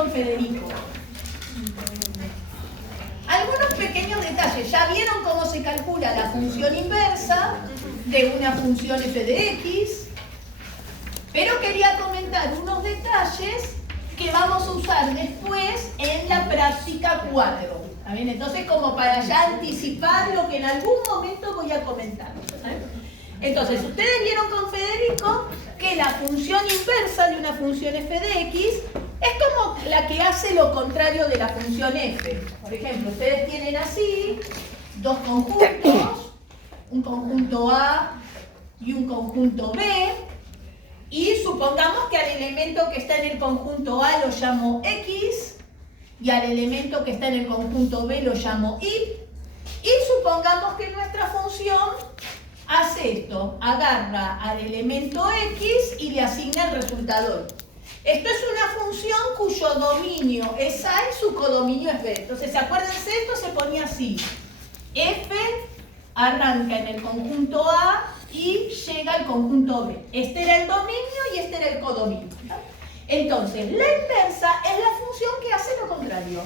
con Federico. Algunos pequeños detalles. Ya vieron cómo se calcula la función inversa de una función f de x, pero quería comentar unos detalles que vamos a usar después en la práctica 4. ¿Está bien? Entonces, como para ya anticipar lo que en algún momento voy a comentar. Entonces, ustedes vieron con Federico que la función inversa de una función f de x es como la que hace lo contrario de la función f. Por ejemplo, ustedes tienen así dos conjuntos, un conjunto A y un conjunto B, y supongamos que al elemento que está en el conjunto A lo llamo x y al elemento que está en el conjunto B lo llamo y supongamos que nuestra función hace esto, agarra al elemento x y le asigna el resultado y. Esto es una función cuyo dominio es A y su codominio es B. Entonces, acuérdense, esto se ponía así. F arranca en el conjunto A y llega al conjunto B. Este era el dominio y este era el codominio. Entonces, la inversa es la función que hace lo contrario.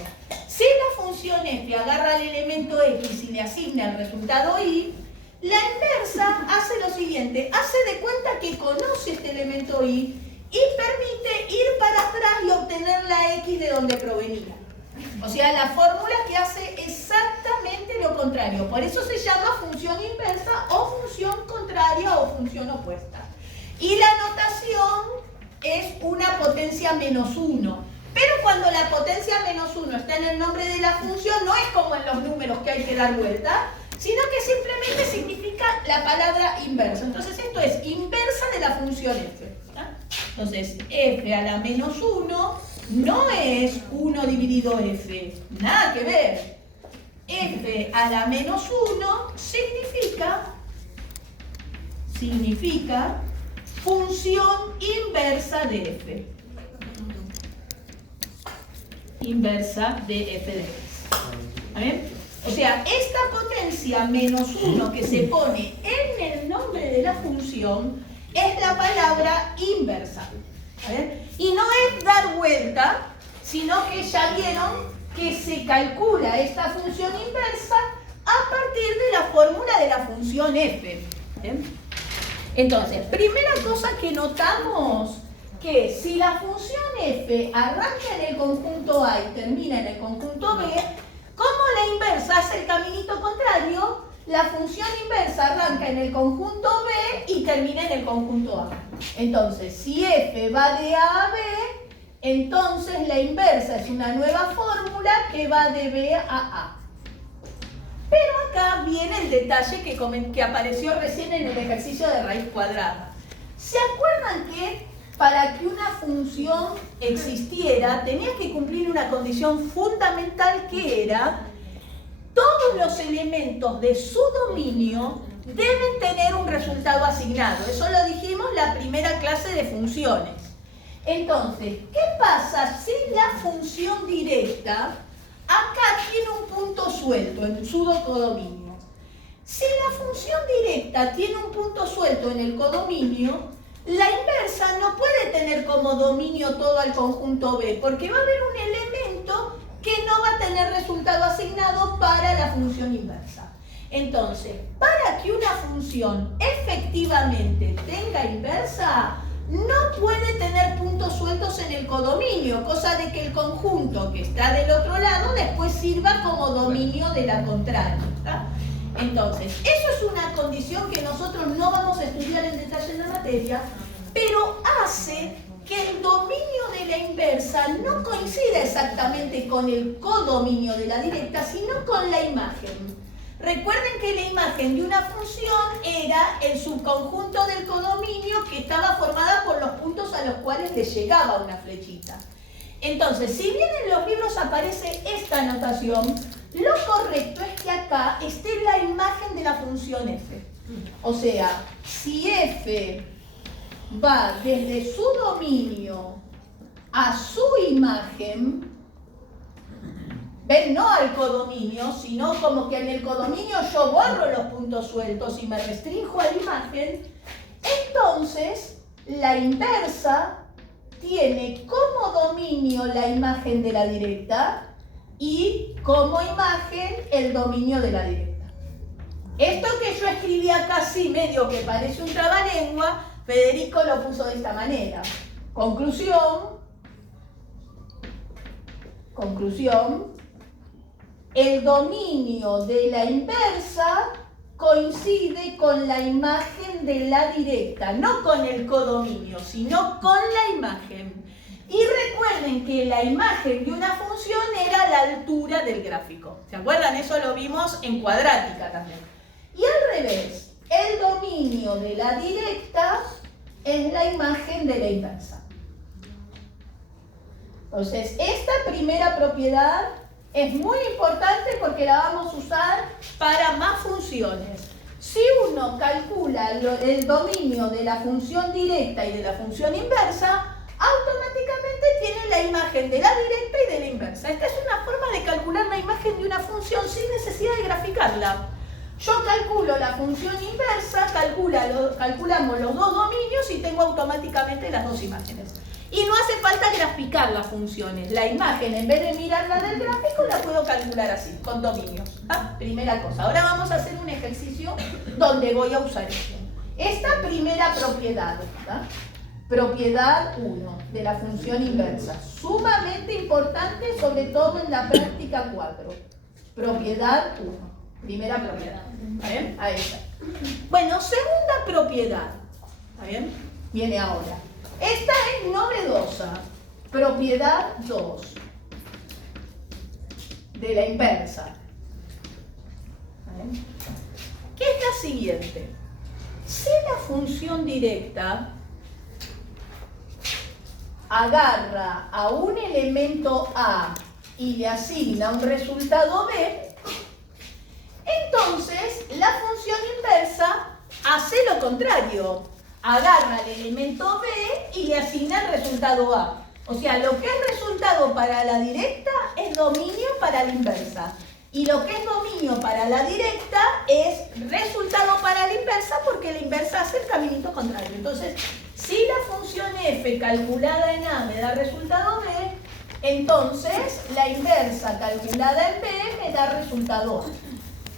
Si la función F agarra al elemento X y le asigna el resultado Y, la inversa hace lo siguiente. Hace de cuenta que conoce este elemento Y y permite ir para atrás y obtener la X de donde provenía. O sea, la fórmula que hace exactamente lo contrario. Por eso se llama función inversa o función contraria o función opuesta. Y la notación es una potencia menos 1. Pero cuando la potencia menos 1 está en el nombre de la función, no es como en los números que hay que dar vuelta, sino que simplemente significa la palabra inversa. Entonces esto es inversa de la función f. Entonces f a la menos 1 no es 1 dividido f, nada que ver. F a la menos 1 significa función inversa de f. Inversa de f de x. ¿Vale? O sea, esta potencia menos 1 que se pone en el nombre de la función es la palabra inversa. ¿Vale? Y no es dar vuelta, sino que ya vieron que se calcula esta función inversa a partir de la fórmula de la función f. ¿Vale? Entonces, primera cosa que notamos, que si la función f arranca en el conjunto A y termina en el conjunto B, como la inversa hace el caminito contrario, la función inversa arranca en el conjunto B y termina en el conjunto A. Entonces, si f va de A a B, entonces la inversa es una nueva fórmula que va de B a A. Pero acá viene el detalle que apareció recién en el ejercicio de raíz cuadrada. ¿Se acuerdan que para que una función existiera tenía que cumplir una condición fundamental que era todos los elementos de su dominio deben tener un resultado asignado? Eso lo dijimos en la primera clase de funciones. Entonces, ¿qué pasa si la función directa acá tiene un punto suelto en su codominio? Si la función directa tiene un punto suelto en el codominio, la inversa no puede tener como dominio todo el conjunto B, porque va a haber un elemento que no va a tener resultado asignado para la función inversa. Entonces, para que una función efectivamente tenga inversa, no puede tener puntos sueltos en el codominio, cosa de que el conjunto que está del otro lado después sirva como dominio de la contraria. ¿Está? Entonces, eso es una condición que nosotros no vamos a estudiar en detalle en la materia, pero hace que el dominio de la inversa no coincida exactamente con el codominio de la directa, sino con la imagen. Recuerden que la imagen de una función era el subconjunto del codominio que estaba formada por los puntos a los cuales le llegaba una flechita. Entonces, si bien en los libros aparece esta notación, lo correcto es que acá esté la imagen de la función f. O sea, si f va desde su dominio a su imagen, ¿ven? No al codominio, sino como que en el codominio yo borro los puntos sueltos y me restrinjo a la imagen, entonces la inversa tiene como dominio la imagen de la directa y como imagen el dominio de la directa. Esto que yo escribí acá así medio que parece un trabalengua, Federico lo puso de esta manera. Conclusión, el dominio de la inversa coincide con la imagen de la directa, no con el codominio, sino con la imagen. Y recuerden que la imagen de una función era la altura del gráfico. ¿Se acuerdan? Eso lo vimos en cuadrática también. Y al revés, el dominio de la directa es la imagen de la inversa. Entonces, esta primera propiedad es muy importante porque la vamos a usar para más funciones. Si uno calcula el dominio de la función directa y de la función inversa, automáticamente tiene la imagen de la directa y de la inversa. Esta es una forma de calcular la imagen de una función sin necesidad de graficarla. Yo calculo la función inversa, calculamos los dos dominios y tengo automáticamente las dos imágenes. Y no hace falta graficar las funciones. La imagen, en vez de mirarla del gráfico, la puedo calcular así, con dominios. Primera cosa. Ahora vamos a hacer un ejercicio donde voy a usar esto. Esta primera propiedad, propiedad 1 de la función inversa, sumamente importante, sobre todo en la práctica 4. Propiedad 1, primera propiedad. ¿Está bien? Ahí está. Bueno, segunda propiedad. ¿Está bien? Viene ahora. Esta es novedosa. Propiedad 2 de la inversa. ¿Qué es la siguiente? Si la función directa agarra a un elemento A y le asigna un resultado B, entonces la función inversa hace lo contrario. Agarra el elemento B y le asigna el resultado A. O sea, lo que es resultado para la directa es dominio para la inversa. Y lo que es dominio para la directa es resultado para la inversa porque la inversa hace el caminito contrario. Entonces, si la función f calculada en A me da resultado B, entonces la inversa calculada en B me da resultado A.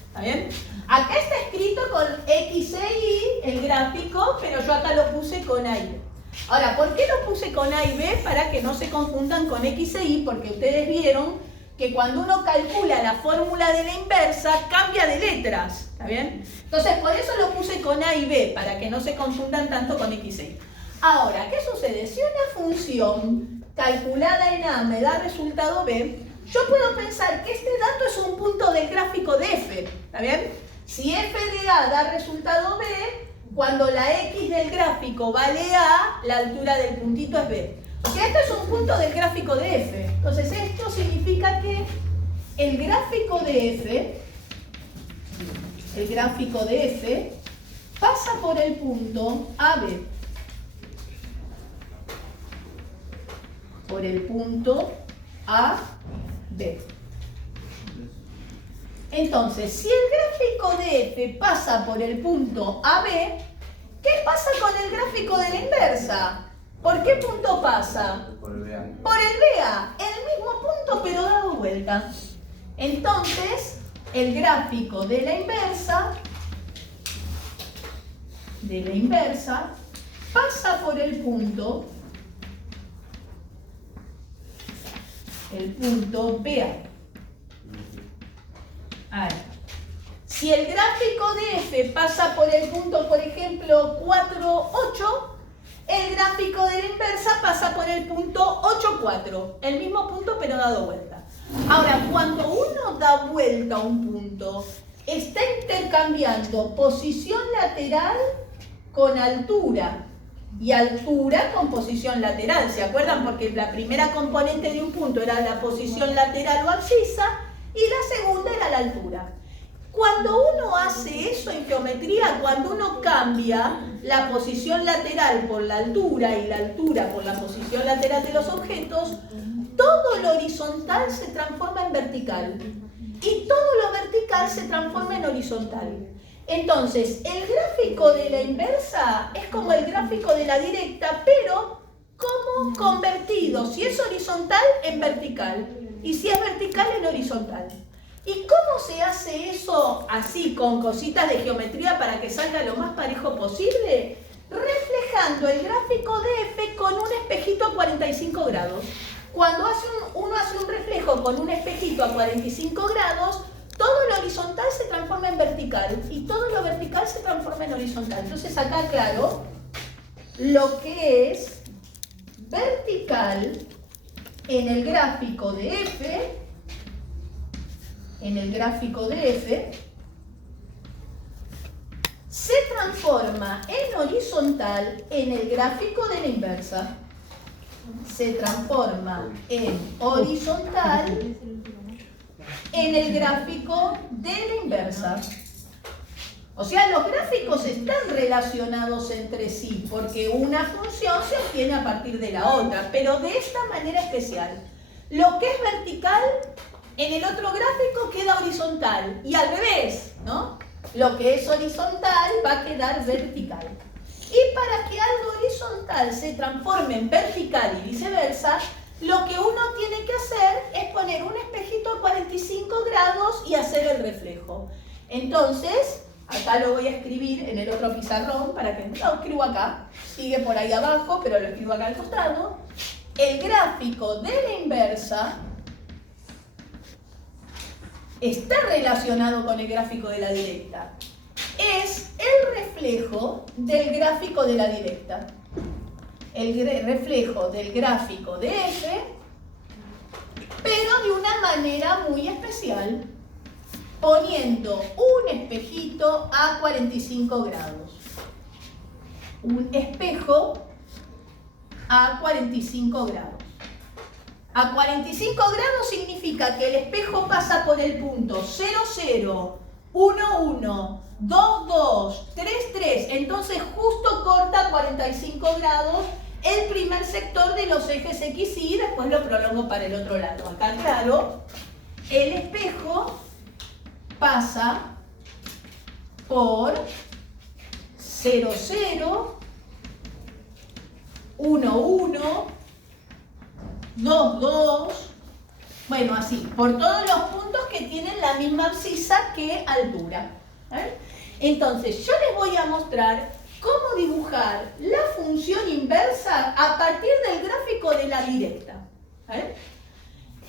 ¿Está bien? Acá está escrito con X e Y el gráfico, pero yo acá lo puse con A y B. Ahora, ¿por qué lo puse con A y B? Para que no se confundan con X e Y, porque ustedes vieron que cuando uno calcula la fórmula de la inversa, cambia de letras. ¿Está bien? Entonces, por eso lo puse con A y B, para que no se confundan tanto con X e Y. Ahora, ¿qué sucede? Si una función calculada en A me da resultado B, yo puedo pensar que este dato es un punto del gráfico de f. ¿Está bien? Si f de A da resultado B, cuando la x del gráfico vale A, la altura del puntito es B. O sea, esto es un punto del gráfico de f. Entonces, esto significa que el gráfico de f pasa por el punto AB. Por el punto AB. Entonces, si el gráfico de f pasa por el punto AB, ¿qué pasa con el gráfico de la inversa? ¿Por qué punto pasa? Por el BA. Por el BA, el mismo punto pero dado vuelta. Entonces, el gráfico de la inversa pasa por el punto BA. Ahí. Si el gráfico de f pasa por el punto, por ejemplo, 4, 8, el gráfico de la inversa pasa por el punto 8, 4. El mismo punto pero dado vuelta. Ahora, cuando uno da vuelta a un punto, está intercambiando posición lateral con altura y altura con posición lateral. ¿Se acuerdan? Porque la primera componente de un punto era la posición lateral o abscisa y la segunda era la altura. Cuando uno hace eso en geometría, cuando uno cambia la posición lateral por la altura y la altura por la posición lateral de los objetos, todo lo horizontal se transforma en vertical y todo lo vertical se transforma en horizontal. Entonces, el gráfico de la inversa es como el gráfico de la directa, pero como convertido, si es horizontal, en vertical. Y si es vertical, en horizontal. ¿Y cómo se hace eso así, con cositas de geometría para que salga lo más parejo posible? Reflejando el gráfico de F con un espejito a 45 grados. Cuando uno hace un reflejo con un espejito a 45 grados, todo lo horizontal se transforma en vertical y todo lo vertical se transforma en horizontal. Entonces acá, claro, lo que es vertical en el gráfico de F, se transforma en horizontal en el gráfico de la inversa. Se transforma en horizontal en el gráfico de la inversa. O sea, los gráficos están relacionados entre sí, porque una función se obtiene a partir de la otra, pero de esta manera especial. Lo que es vertical en el otro gráfico queda horizontal, y al revés, ¿no? Lo que es horizontal va a quedar vertical. Y para que algo horizontal se transforme en vertical y viceversa, lo que uno tiene que hacer es poner un espejito a 45 grados y hacer el reflejo. Entonces, acá lo voy a escribir en el otro pizarrón para que lo escribo acá. Sigue por ahí abajo, pero lo escribo acá al costado. El gráfico de la inversa está relacionado con el gráfico de la directa. Es el reflejo del gráfico de la directa. El reflejo del gráfico de F, pero de una manera muy especial, poniendo un espejito a 45 grados. Un espejo a 45 grados. A 45 grados significa que el espejo pasa por el punto 0, 0, 1, 1, 2, 2, 3, 3. Entonces justo corta 45 grados el primer sector de los ejes X y Y, después lo prolongo para el otro lado. Acá, claro, el espejo pasa por 0, 0, 1, 1, 2, 2, bueno, así, por todos los puntos que tienen la misma abscisa que altura. Entonces, yo les voy a mostrar cómo dibujar la función inversa a partir del gráfico de la directa.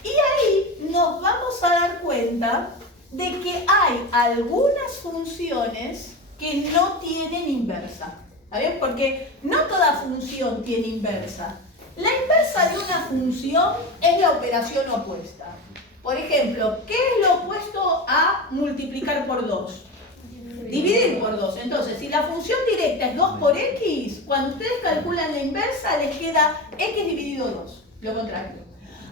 Y ahí nos vamos a dar cuenta de que hay algunas funciones que no tienen inversa. Porque no toda función tiene inversa. La inversa de una función es la operación opuesta. Por ejemplo, ¿qué es lo opuesto a multiplicar por 2? Dividir por 2. Entonces, si la función directa es 2 por x, cuando ustedes calculan la inversa, les queda x dividido 2. Lo contrario.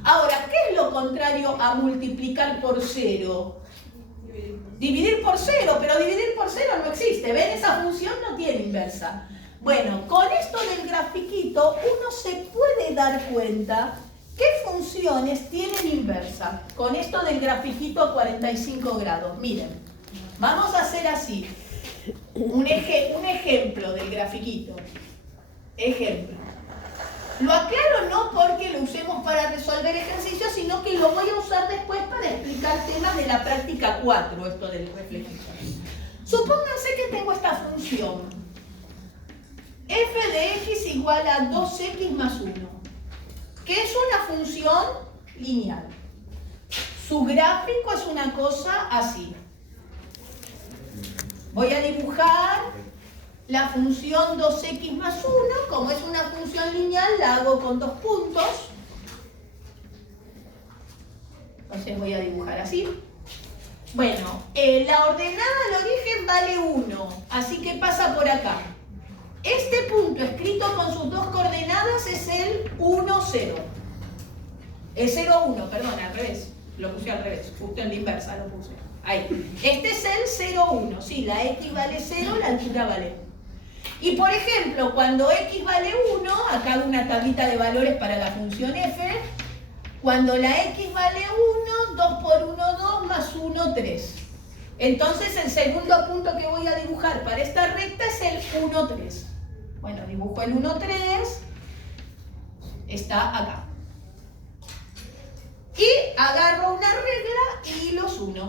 Ahora, ¿qué es lo contrario a multiplicar por 0? Dividir por 0, pero dividir por 0 no existe. ¿Ven? Esa función no tiene inversa. Bueno, con esto del grafiquito uno se puede dar cuenta qué funciones tienen inversa. Con esto del grafiquito a 45 grados. Miren, vamos a hacer así. Un ejemplo del grafiquito. Ejemplo. Lo aclaro no porque lo usemos para resolver ejercicios, sino que lo voy a usar después para explicar temas de la práctica 4, esto del reflejito. Supónganse que tengo esta función. F de x igual a 2x más 1, que es una función lineal. Su gráfico es una cosa así. Voy a dibujar la función 2x más 1, como es una función lineal, la hago con 2 puntos. Entonces voy a dibujar así. Bueno, la ordenada al origen vale 1, así que pasa por acá. Este punto escrito con sus dos coordenadas es el 1, 0. El 0, 1, perdón, al revés. Lo puse al revés, justo en la inversa lo puse. Ahí. Este es el 0, 1. Sí, la x vale 0, la altura vale 1. Y por ejemplo, cuando x vale 1, acá hago una tablita de valores para la función f. Cuando la x vale 1, 2 por 1, 2, más 1, 3. Entonces el segundo punto que voy a dibujar para esta recta es el 1, 3. Bueno, dibujo el 1, 3. está acá. Y agarro una regla y los uno.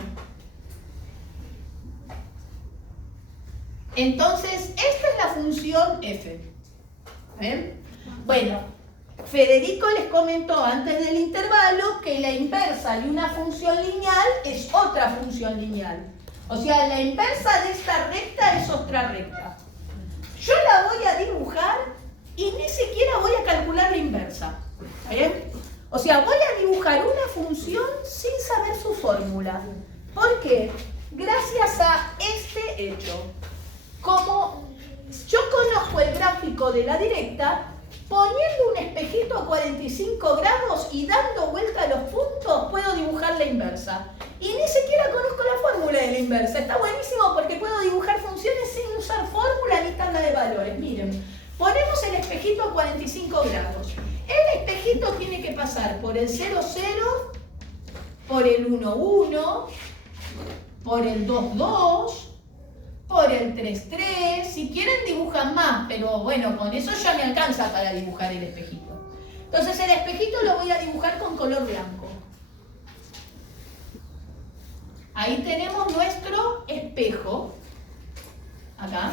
Entonces, esta es la función f. ¿Ven? Bueno, Federico les comentó antes del intervalo que la inversa de una función lineal es otra función lineal. O sea, la inversa de esta recta es otra recta. Yo la voy a dibujar y ni siquiera voy a calcular la inversa. ¿Bien? O sea, voy a dibujar una función sin saber su fórmula. ¿Por qué? Gracias a este hecho. Como yo conozco el gráfico de la directa, poniendo un espejito a 45 grados y dando vuelta a los puntos, puedo dibujar la inversa. Y ni siquiera conozco la fórmula de la inversa. Está buenísimo porque puedo dibujar funciones sin usar fórmula ni tabla de valores. Miren, ponemos el espejito a 45 grados. El espejito tiene que pasar por el 0, 0, por el 1, 1, por el 2, 2, por el 3, 3. Si quieren dibujan más, pero bueno, con eso ya me alcanza para dibujar el espejito. Entonces el espejito lo voy a dibujar con color blanco. Ahí tenemos nuestro espejo. Acá.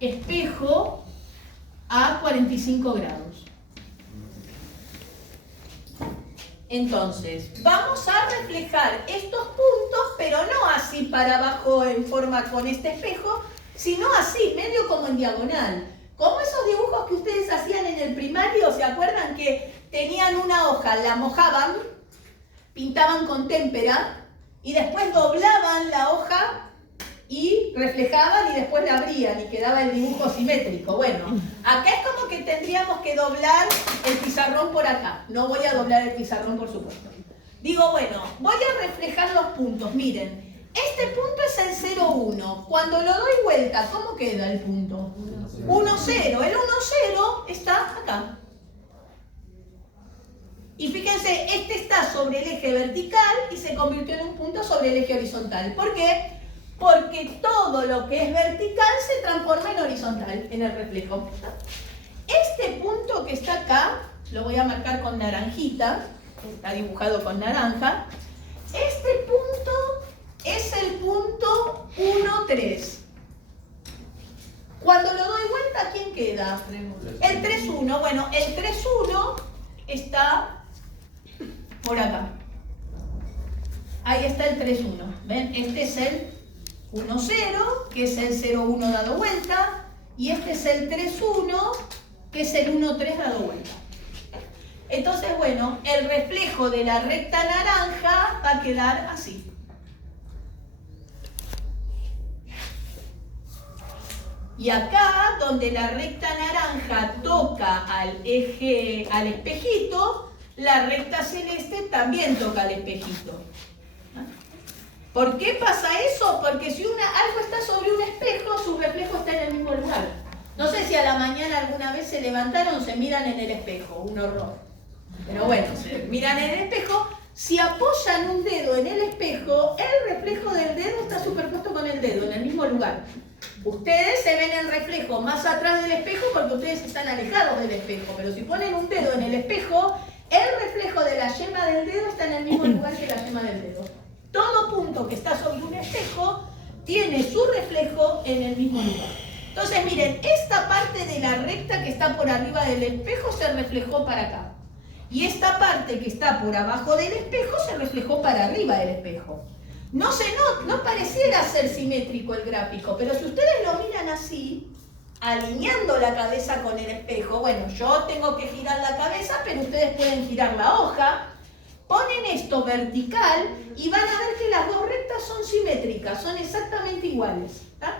Espejo a 45 grados. Entonces, vamos a reflejar estos puntos, pero no así para abajo en forma con este espejo, sino así, medio como en diagonal. Como esos dibujos que ustedes hacían en el primario, ¿se acuerdan que tenían una hoja, la mojaban, pintaban con témpera y después doblaban la hoja y reflejaban y después la abrían y quedaba el dibujo simétrico? Bueno, acá es como que tendríamos que doblar el pizarrón por acá. No voy a doblar el pizarrón, por supuesto. Digo, bueno, voy a reflejar los puntos. Miren, este punto es el 0, 1. Cuando lo doy vuelta, ¿cómo queda el punto? 1, 0. El 1, 0 está acá. Y fíjense, este está sobre el eje vertical y se convirtió en un punto sobre el eje horizontal. ¿Por qué? Porque todo lo que es vertical se transforma en horizontal, en el reflejo. Este punto que está acá, lo voy a marcar con naranjita, está dibujado con naranja. Este punto es el punto 1, 3. Cuando lo doy vuelta, ¿quién queda? El 3, 1. Bueno, el 3, 1 está por acá. Ahí está el 3, 1. ¿Ven? Este es el 1, 0, que es el 0, 1 dado vuelta, y este es el 3, 1, que es el 1, 3 dado vuelta. Entonces, bueno, el reflejo de la recta naranja va a quedar así. Y acá, donde la recta naranja toca al eje, al espejito, la recta celeste también toca al espejito. ¿Por qué pasa eso? Porque si algo está sobre un espejo, su reflejo está en el mismo lugar. No sé si a la mañana alguna vez se levantaron o se miran en el espejo, un horror. Pero bueno, se miran en el espejo, si apoyan un dedo en el espejo, el reflejo del dedo está superpuesto con el dedo, en el mismo lugar. Ustedes se ven el reflejo más atrás del espejo porque ustedes están alejados del espejo, pero si ponen un dedo en el espejo, el reflejo de la yema del dedo está en el mismo lugar que la yema del dedo. Todo punto que está sobre un espejo tiene su reflejo en el mismo lugar. Entonces, miren, esta parte de la recta que está por arriba del espejo se reflejó para acá. Y esta parte que está por abajo del espejo se reflejó para arriba del espejo. No pareciera ser simétrico el gráfico, pero si ustedes lo miran así, alineando la cabeza con el espejo, bueno, yo tengo que girar la cabeza, pero ustedes pueden girar la hoja. Ponen esto vertical y van a ver que las dos rectas son simétricas, son exactamente iguales. ¿Tá?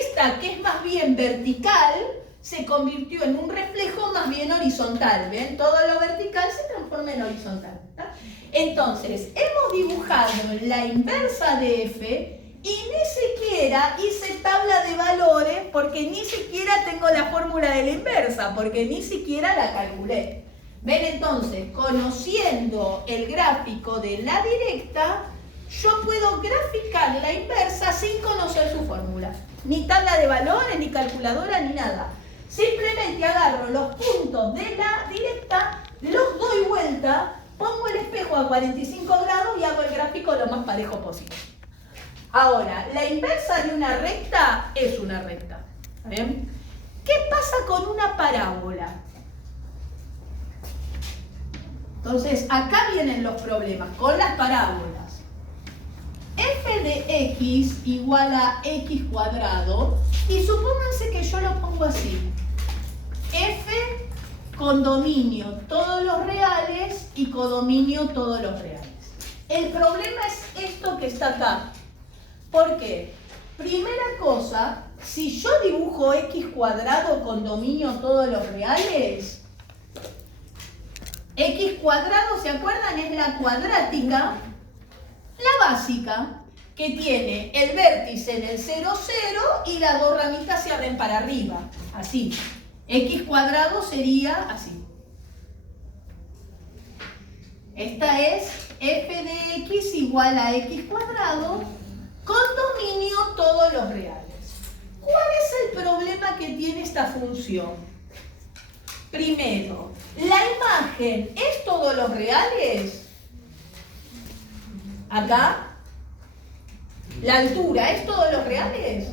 Esta, que es más bien vertical, se convirtió en un reflejo más bien horizontal. ¿Ven? Todo lo vertical se transforma en horizontal. ¿Tá? Entonces, hemos dibujado la inversa de f y ni siquiera hice tabla de valores porque ni siquiera tengo la fórmula de la inversa, porque ni siquiera la calculé. ¿Ven? Entonces, conociendo el gráfico de la directa, yo puedo graficar la inversa sin conocer su fórmula. Ni tabla de valores, ni calculadora, ni nada. Simplemente agarro los puntos de la directa, los doy vuelta, pongo el espejo a 45 grados y hago el gráfico lo más parejo posible. Ahora, la inversa de una recta es una recta. ¿Bien? ¿Qué pasa con una parábola? Entonces, acá vienen los problemas con las parábolas. F de x igual a x cuadrado, y supónganse que yo lo pongo así. F con dominio todos los reales y codominio todos los reales. El problema es esto que está acá. ¿Por qué? Primera cosa, si yo dibujo x cuadrado con dominio todos los reales, x cuadrado, ¿se acuerdan? Es la cuadrática, la básica, que tiene el vértice en el 0, 0 y las dos ramitas se abren para arriba, así. X cuadrado sería así. Esta es f de x igual a x cuadrado con dominio todos los reales. ¿Cuál es el problema que tiene esta función? Primero, ¿la imagen es todos los reales? Acá. ¿La altura es todos los reales?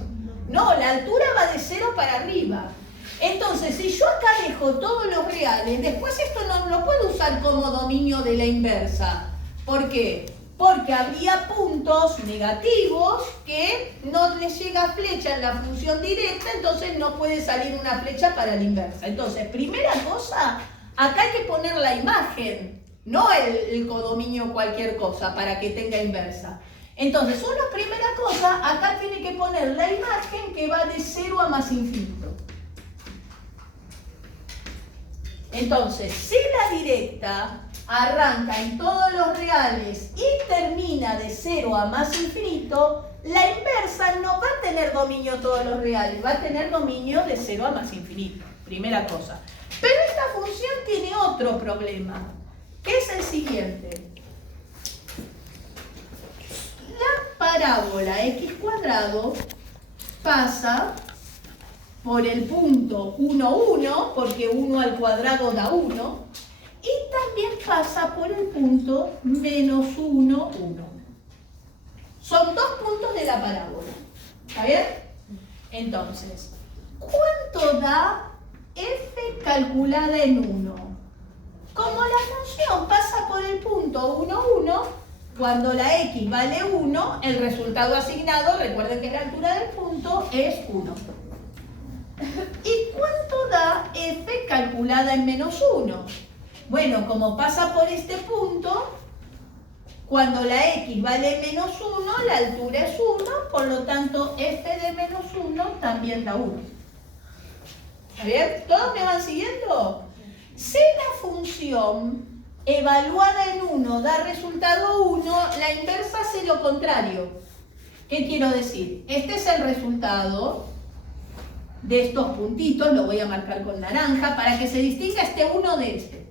No, la altura va de 0 para arriba. Entonces, si yo acá dejo todos los reales, después esto no lo puedo usar como dominio de la inversa. ¿Por qué? Porque habría puntos negativos que no les llega flecha en la función directa, entonces no puede salir una flecha para la inversa. Entonces, primera cosa, acá hay que poner la imagen, no el codominio cualquier cosa para que tenga inversa. Entonces, primera cosa, acá tiene que poner la imagen que va de 0 a más infinito. Entonces, si la directa arranca en todos los reales y termina de 0 a más infinito, la inversa no va a tener dominio todos los reales, va a tener dominio de 0 a más infinito. Primera cosa. Pero esta función tiene otro problema, que es el siguiente. La parábola x cuadrado pasa por el punto 1, 1, porque 1 al cuadrado da 1, y también pasa por el punto menos 1, 1. Son dos puntos de la parábola. ¿Está bien? Entonces, ¿cuánto da f calculada en 1? Como la función pasa por el punto 1, 1, cuando la x vale 1, el resultado asignado, recuerden que la altura del punto es 1. ¿Y cuánto da f calculada en menos 1? Bueno, como pasa por este punto, cuando la x vale menos 1, la altura es 1, por lo tanto f de menos 1 también da 1. ¿Está bien? ¿Todos me van siguiendo? Si la función evaluada en 1 da resultado 1, la inversa hace lo contrario. ¿Qué quiero decir? Este es el resultado de estos puntitos, lo voy a marcar con naranja, para que se distinga este 1 de este.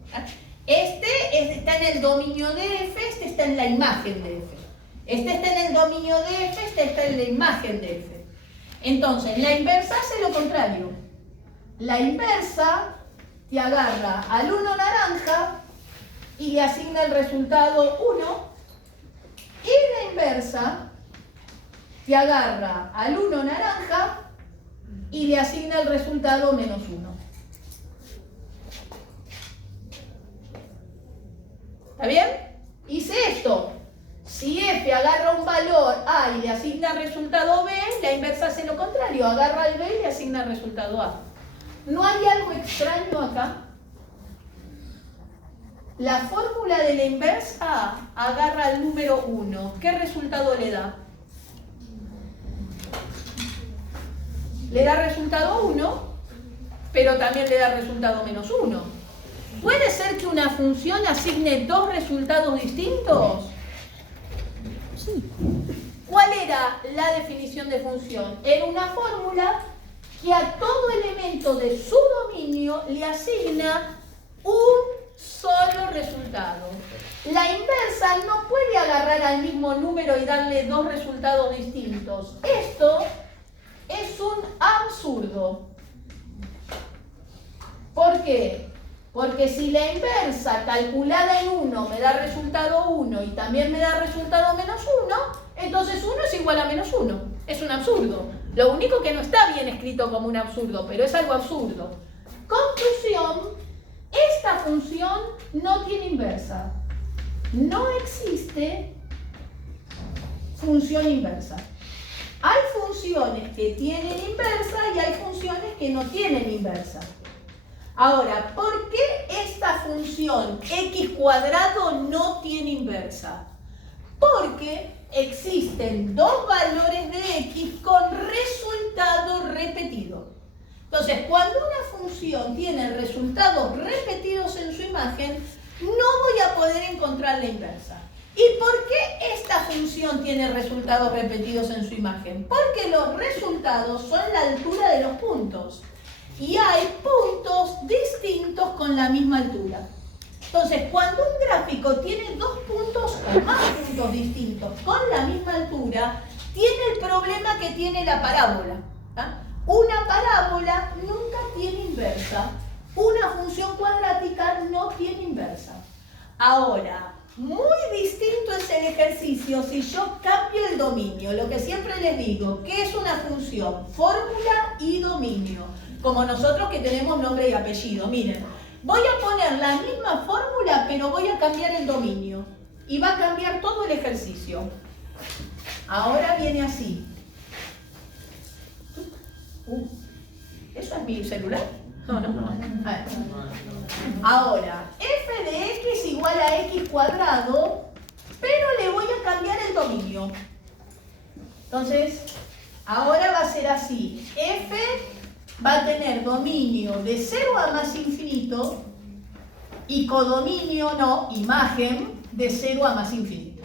Este está en el dominio de f, este está en la imagen de f. Este está en el dominio de f, este está en la imagen de f. Entonces, la inversa hace lo contrario. La inversa te agarra al 1 naranja y le asigna el resultado 1, y la inversa te agarra al 1 naranja y le asigna el resultado menos 1. ¿Está bien? Hice esto. Si f agarra un valor a y le asigna resultado b, la inversa hace lo contrario, agarra el b y le asigna el resultado a. ¿No hay algo extraño acá? La fórmula de la inversa agarra el número 1. ¿Qué resultado le da? Le da resultado 1, pero también le da resultado menos 1. ¿Puede ser que una función asigne dos resultados distintos? Sí. ¿Cuál era la definición de función? Era una fórmula que a todo elemento de su dominio le asigna un solo resultado. La inversa no puede agarrar al mismo número y darle dos resultados distintos. Esto es un absurdo. ¿Por qué? Porque si la inversa calculada en 1 me da resultado 1 y también me da resultado menos 1, entonces 1 es igual a menos 1. Es un absurdo. Lo único que no está bien escrito como un absurdo, pero es algo absurdo. Conclusión, esta función no tiene inversa. No existe función inversa. Hay funciones que tienen inversa y hay funciones que no tienen inversa. Ahora, ¿por qué esta función x cuadrado no tiene inversa? Porque existen dos valores de x con resultado repetido. Entonces, cuando una función tiene resultados repetidos en su imagen, no voy a poder encontrar la inversa. ¿Y por qué esta función tiene resultados repetidos en su imagen? Porque los resultados son la altura de los puntos. Y hay puntos distintos con la misma altura. Entonces, cuando un gráfico tiene dos puntos o más puntos distintos con la misma altura, tiene el problema que tiene la parábola. Una parábola nunca tiene inversa. Una función cuadrática no tiene inversa. Ahora, muy distinto es el ejercicio si yo cambio el dominio. Lo que siempre les digo, ¿qué es una función? Fórmula y dominio. Como nosotros que tenemos nombre y apellido. Miren, voy a poner la misma fórmula, pero voy a cambiar el dominio. Y va a cambiar todo el ejercicio. Ahora viene así. ¿Eso es mi celular? No. A ver. Ahora, f de x igual a x cuadrado, pero le voy a cambiar el dominio. Entonces, ahora va a ser así. F va a tener dominio de 0 a más infinito y codominio, no, imagen, de 0 a más infinito.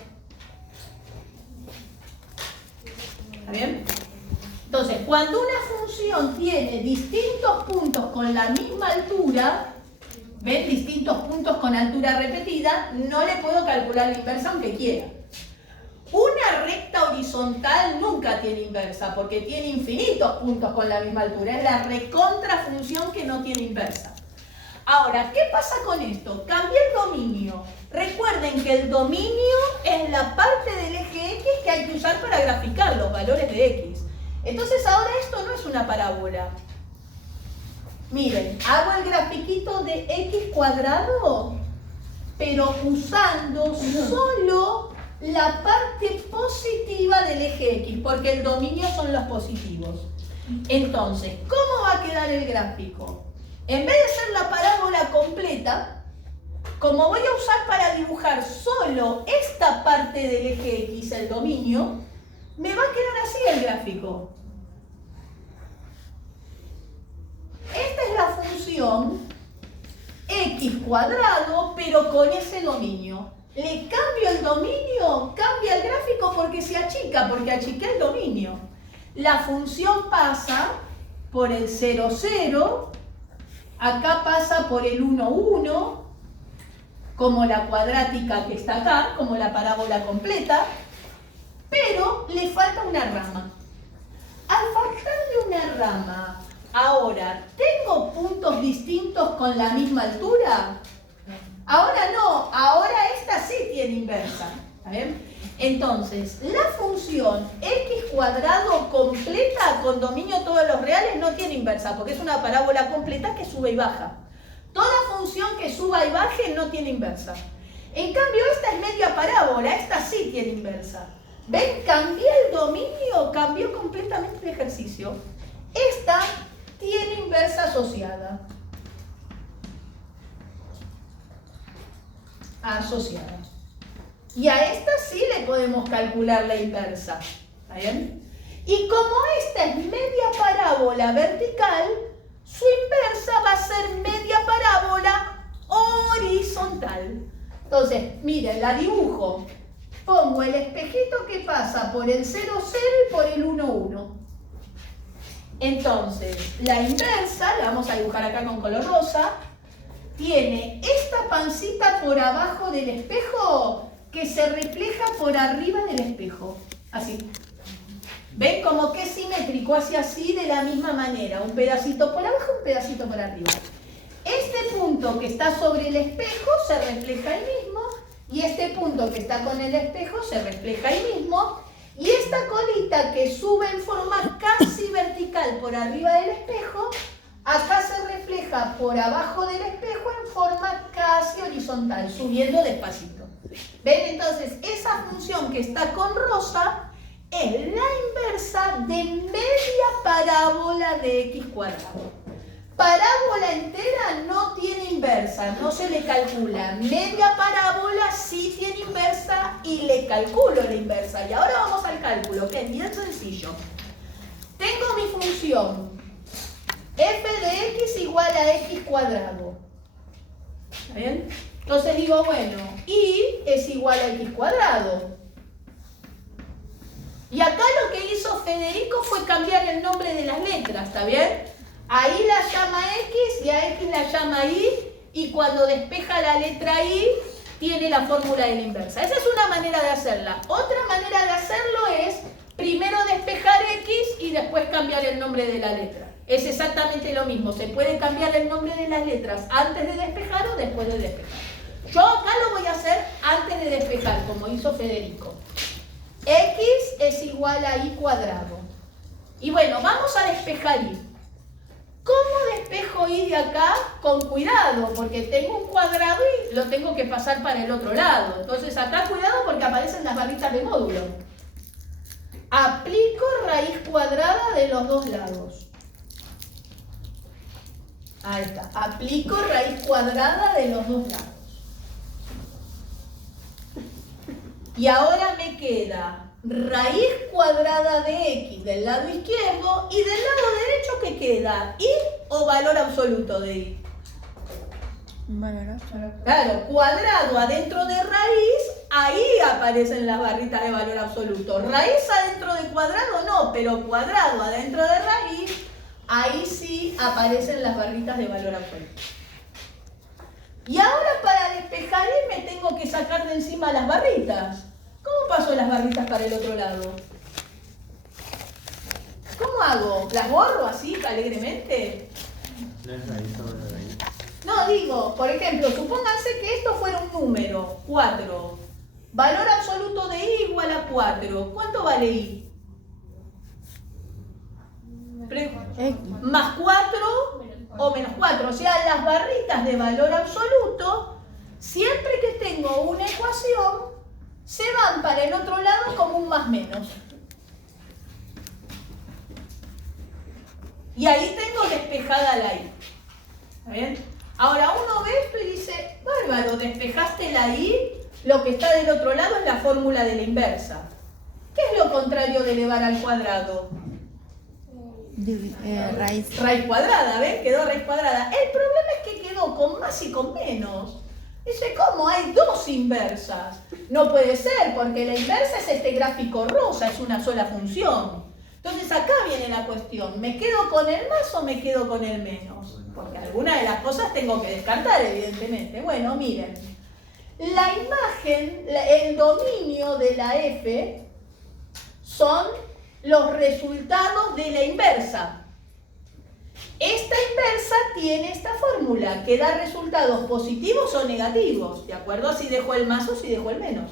¿Está bien? Entonces, cuando una función tiene distintos puntos con la misma altura, ¿ven? Distintos puntos con altura repetida, no le puedo calcular la inversa aunque quiera. Una recta horizontal nunca tiene inversa porque tiene infinitos puntos con la misma altura. Es la recontrafunción que no tiene inversa. Ahora, ¿qué pasa con esto? Cambié el dominio. Recuerden que el dominio es la parte del eje X que hay que usar para graficar los valores de X. Entonces ahora esto no es una parábola. Miren, hago el grafiquito de x cuadrado, pero usando solo la parte positiva del eje X, porque el dominio son los positivos. Entonces, ¿cómo va a quedar el gráfico? En vez de ser la parábola completa, como voy a usar para dibujar solo esta parte del eje X, el dominio, me va a quedar así el gráfico. Esta es la función x cuadrado, pero con ese dominio. Le cambio el dominio, cambia el gráfico porque se achica, porque achiqué el dominio. La función pasa por el 0, 0, acá pasa por el 1, 1, como la cuadrática que está acá, como la parábola completa, pero le falta una rama. Al faltarle una rama, ahora, ¿tengo puntos distintos con la misma altura? Ahora no, ahora esta sí tiene inversa. ¿Está bien? Entonces, la función x cuadrado completa con dominio de todos los reales no tiene inversa, porque es una parábola completa que sube y baja. Toda función que suba y baje no tiene inversa. En cambio, esta es media parábola, esta sí tiene inversa. ¿Ven? Cambié el dominio, cambió completamente el ejercicio. Esta tiene inversa asociada. Asociada. Y a esta sí le podemos calcular la inversa. ¿Está bien? Y como esta es media parábola vertical, su inversa va a ser media parábola horizontal. Entonces, miren, la dibujo. Pongo el espejito que pasa por el 0, 0 y por el 1, 1. Entonces, la inversa, la vamos a dibujar acá con color rosa, tiene esta pancita por abajo del espejo que se refleja por arriba del espejo. Así. ¿Ven? Como que es simétrico, hace así de la misma manera. Un pedacito por abajo, un pedacito por arriba. punto que está sobre el espejo se refleja ahí mismo, y este punto que está con el espejo se refleja ahí mismo, y esta colita que sube en forma casi vertical por arriba del espejo, acá se refleja por abajo del espejo en forma casi horizontal, subiendo despacito. ¿Ven? Entonces, esa función que está con rosa es la inversa de media parábola de x cuadrado. Parábola entera no tiene inversa, no se le calcula. Media parábola sí tiene inversa y le calculo la inversa. Y ahora vamos al cálculo, que es bien sencillo. Tengo mi función f de x igual a x cuadrado. ¿Está bien? Entonces digo, bueno, y es igual a x cuadrado. Y acá lo que hizo Federico fue cambiar el nombre de las letras, ¿está bien? Ahí la llama X y a X la llama Y, y cuando despeja la letra Y, tiene la fórmula de la inversa. Esa es una manera de hacerla. Otra manera de hacerlo es primero despejar X y después cambiar el nombre de la letra. Es exactamente lo mismo. Se puede cambiar el nombre de las letras antes de despejar o después de despejar. Yo acá lo voy a hacer antes de despejar, como hizo Federico. X es igual a Y cuadrado. Y bueno, vamos a despejar Y. ¿Cómo despejo Y de acá? Con cuidado, porque tengo un cuadrado y lo tengo que pasar para el otro lado. Entonces acá cuidado porque aparecen las barritas de módulo. Aplico raíz cuadrada de los dos lados. Ahí está. Aplico raíz cuadrada de los dos lados. Y ahora me queda raíz cuadrada de x del lado izquierdo y del lado derecho, ¿qué queda? ¿Y o valor absoluto de y? Valor absoluto. Claro, cuadrado adentro de raíz, ahí aparecen las barritas de valor absoluto. Raíz adentro de cuadrado no, pero cuadrado adentro de raíz, ahí sí aparecen las barritas de valor absoluto. Y ahora para despejar y me tengo que sacar de encima las barritas. ¿Cómo paso las barritas para el otro lado? ¿Cómo hago? ¿Las borro así alegremente? No es raíz sobre raíz. No, digo, por ejemplo, supónganse que esto fuera un número, 4. Valor absoluto de y igual a 4. ¿Cuánto vale y? Más 4 o menos 4. O sea, las barritas de valor absoluto, siempre que tengo una ecuación, se van para el otro lado como un más menos. Y ahí tengo despejada la y. ¿Está bien? Ahora uno ve esto y dice, bárbaro, despejaste la y, lo que está del otro lado es la fórmula de la inversa. ¿Qué es lo contrario de elevar al cuadrado? Raíz. Raíz cuadrada, ¿ven? Quedó raíz cuadrada. El problema es que quedó con más y con menos. Dice, ¿cómo? Hay dos inversas. No puede ser, porque la inversa es este gráfico rosa, es una sola función. Entonces acá viene la cuestión, ¿me quedo con el más o me quedo con el menos? Porque alguna de las cosas tengo que descartar, evidentemente. Bueno, miren, la imagen, el dominio de la f son los resultados de la inversa. Esta inversa tiene esta fórmula que da resultados positivos o negativos, de acuerdo a si dejo el más o si dejo el menos.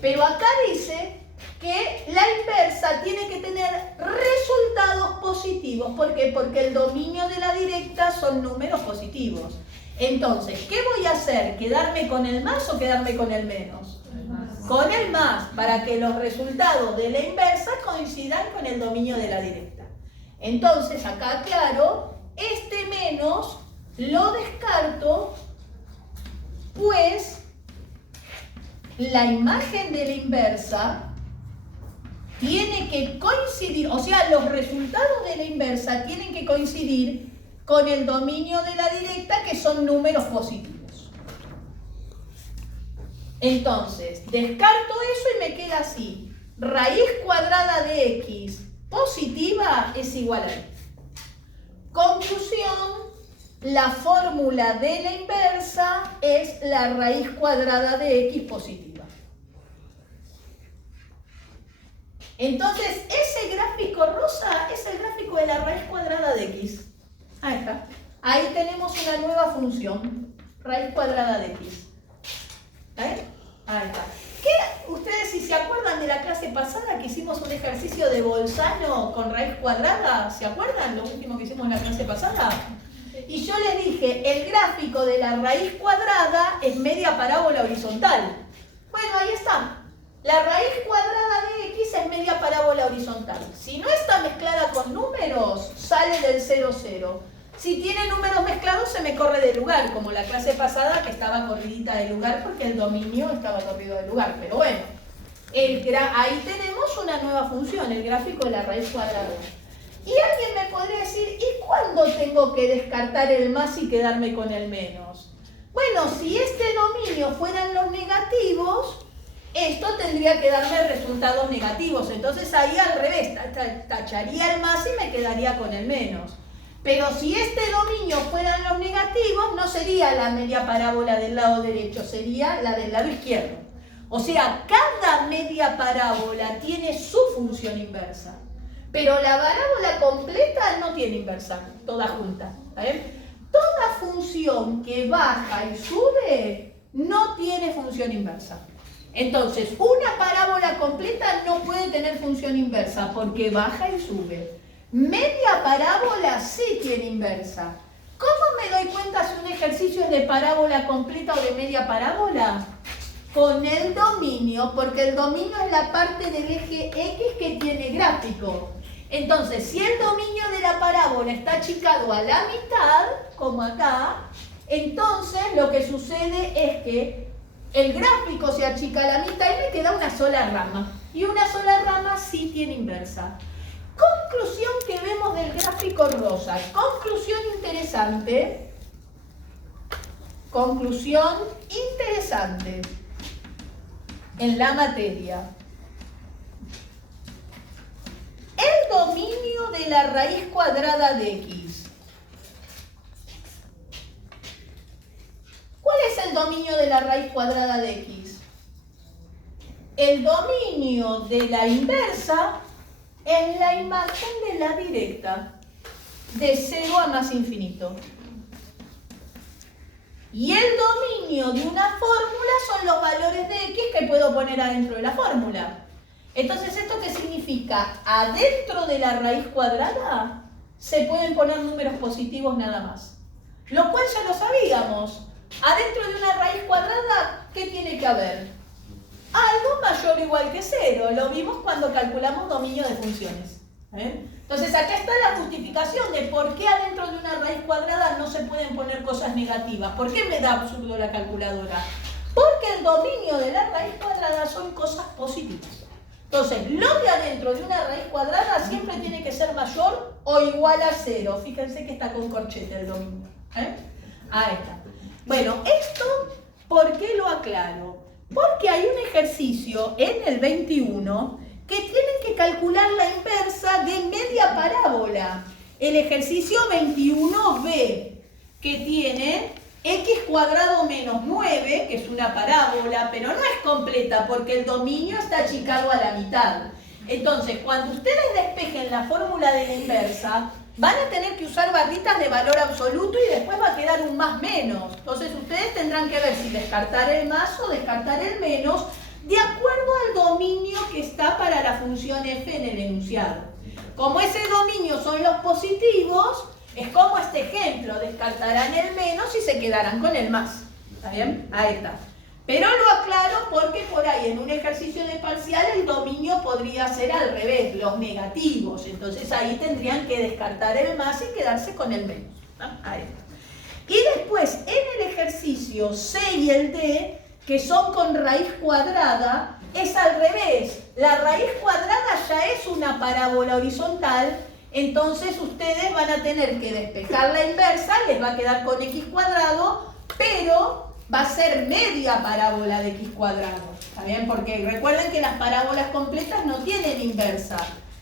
Pero acá dice que la inversa tiene que tener resultados positivos. ¿Por qué? Porque el dominio de la directa son números positivos. Entonces, ¿qué voy a hacer? ¿Quedarme con el más o quedarme con el menos? Con el más, para que los resultados de la inversa coincidan con el dominio de la directa. Entonces, acá aclaro, este menos lo descarto, pues la imagen de la inversa tiene que coincidir, o sea, los resultados de la inversa tienen que coincidir con el dominio de la directa, que son números positivos. Entonces, descarto eso y me queda así. Raíz cuadrada de x positiva es igual a y. Conclusión, la fórmula de la inversa es la raíz cuadrada de x positiva. Entonces, ese gráfico rosa es el gráfico de la raíz cuadrada de x. Ahí está. Ahí tenemos una nueva función. raíz cuadrada de x. ¿Eh? Ahí está. ¿Qué? Ustedes, si se acuerdan de la clase pasada que hicimos un ejercicio de Bolzano con raíz cuadrada, ¿se acuerdan lo último que hicimos en la clase pasada? Y yo les dije, el gráfico de la raíz cuadrada es media parábola horizontal. Bueno, ahí está. La raíz cuadrada de x es media parábola horizontal. Si no está mezclada con números, sale del 0, 0. Si tiene números mezclados, se me corre de lugar, como la clase pasada que estaba corridita de lugar porque el dominio estaba corrido de lugar. Pero bueno, ahí tenemos una nueva función, el gráfico de la raíz cuadrada. Y alguien me podría decir, ¿y cuándo tengo que descartar el más y quedarme con el menos? Bueno, si este dominio fueran los negativos, esto tendría que darme resultados negativos. Entonces ahí al revés, tacharía el más y me quedaría con el menos. Pero si este dominio fueran los negativos, no sería la media parábola del lado derecho, sería la del lado izquierdo. O sea, cada media parábola tiene su función inversa. Pero la parábola completa no tiene inversa, toda junta. Toda función que baja y sube no tiene función inversa. Entonces, una parábola completa no puede tener función inversa porque baja y sube. Media parábola sí tiene inversa. ¿Cómo me doy cuenta si un ejercicio es de parábola completa o de media parábola? Con el dominio, porque el dominio es la parte del eje X que tiene gráfico. Entonces, si el dominio de la parábola está achicado a la mitad, como acá, entonces lo que sucede es que el gráfico se achica a la mitad y me queda una sola rama. Y una sola rama sí tiene inversa. Conclusión que vemos del gráfico rosa. Conclusión interesante. Conclusión interesante en la materia. El dominio de la raíz cuadrada de x. ¿Cuál es el dominio de la raíz cuadrada de x? El dominio de la inversa en la imagen de la directa, de 0 a más infinito. Y el dominio de una fórmula son los valores de x que puedo poner adentro de la fórmula. Entonces, ¿esto qué significa? Adentro de la raíz cuadrada se pueden poner números positivos nada más. Lo cual ya lo sabíamos. Adentro de una raíz cuadrada, ¿qué tiene que haber? Algo mayor o igual que 0. Lo vimos cuando calculamos dominio de funciones. Entonces, acá está la justificación de por qué adentro de una raíz cuadrada no se pueden poner cosas negativas. ¿Por qué me da absurdo la calculadora? Porque el dominio de la raíz cuadrada son cosas positivas. Entonces, lo de adentro de una raíz cuadrada siempre tiene que ser mayor o igual a 0. Fíjense que está con corchete el dominio. Ahí está. Bueno, esto, ¿por qué lo aclaro? Porque hay un ejercicio en el 21 que tienen que calcular la inversa de media parábola. El ejercicio 21b, que tiene x cuadrado menos 9, que es una parábola, pero no es completa porque el dominio está achicado a la mitad. Entonces, cuando ustedes despejen la fórmula de la inversa, van a tener que usar barritas de valor absoluto y después va a quedar un más menos. Entonces, ustedes tendrán que ver si descartar el más o descartar el menos de acuerdo al dominio que está para la función f en el enunciado. Como ese dominio son los positivos, es como este ejemplo, descartarán el menos y se quedarán con el más. ¿Está bien? Ahí está. Pero lo aclaro porque por ahí en un ejercicio de parcial el dominio podría ser al revés, los negativos. Entonces ahí tendrían que descartar el más y quedarse con el menos. Ahí está. Y después en el ejercicio C y el D, que son con raíz cuadrada, es al revés. La raíz cuadrada ya es una parábola horizontal. Entonces ustedes van a tener que despejar la inversa, les va a quedar con x cuadrado, pero va a ser media parábola de x cuadrado. ¿Está bien? Porque recuerden que las parábolas completas no tienen inversa.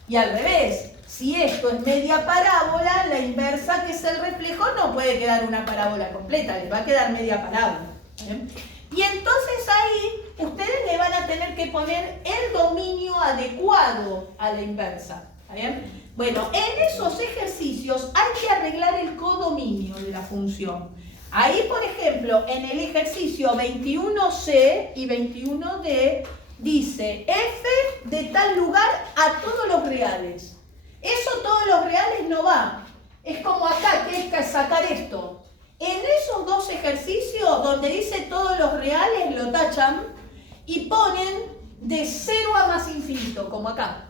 Y al revés, si esto es media parábola, la inversa, que es el reflejo, no puede quedar una parábola completa, les va a quedar media parábola. ¿Está bien? Y entonces ahí ustedes le van a tener que poner el dominio adecuado a la inversa. ¿Está bien? Bueno, en esos ejercicios hay que arreglar el codominio de la función. Ahí, por ejemplo, en el ejercicio 21C y 21D, dice f de tal lugar a todos los reales. Eso todos los reales no va. Es como acá, que hay que sacar esto. En esos dos ejercicios, donde dice todos los reales, lo tachan y ponen de 0 a más infinito, como acá.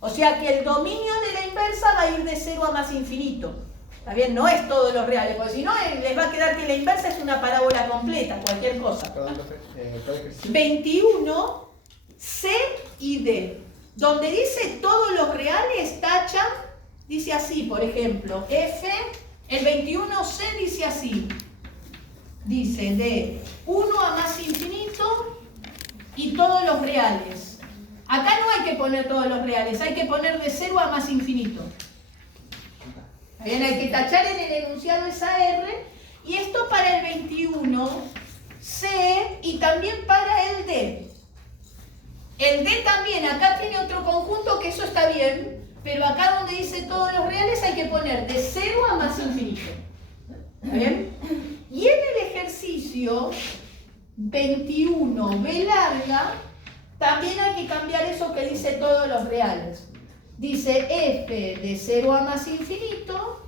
O sea que el dominio de la inversa va a ir de 0 a más infinito. ¿Está bien? No es todos los reales, porque si no les va a quedar que la inversa es una parábola completa, cualquier cosa. 21, C y D. Donde dice todos los reales, tachan, dice así, por ejemplo, F, el 21C dice así. Dice de 1 a más infinito y todos los reales. Acá no hay que poner todos los reales, hay que poner de 0 a más infinito. Bien, hay que tachar en el enunciado esa R, y esto para el 21C y también para el D. El D también, acá tiene otro conjunto que eso está bien, pero acá donde dice todos los reales hay que poner de 0 a más infinito. ¿Está bien? Y en el ejercicio 21B larga, también hay que cambiar eso que dice todos los reales. Dice f de 0 a más infinito,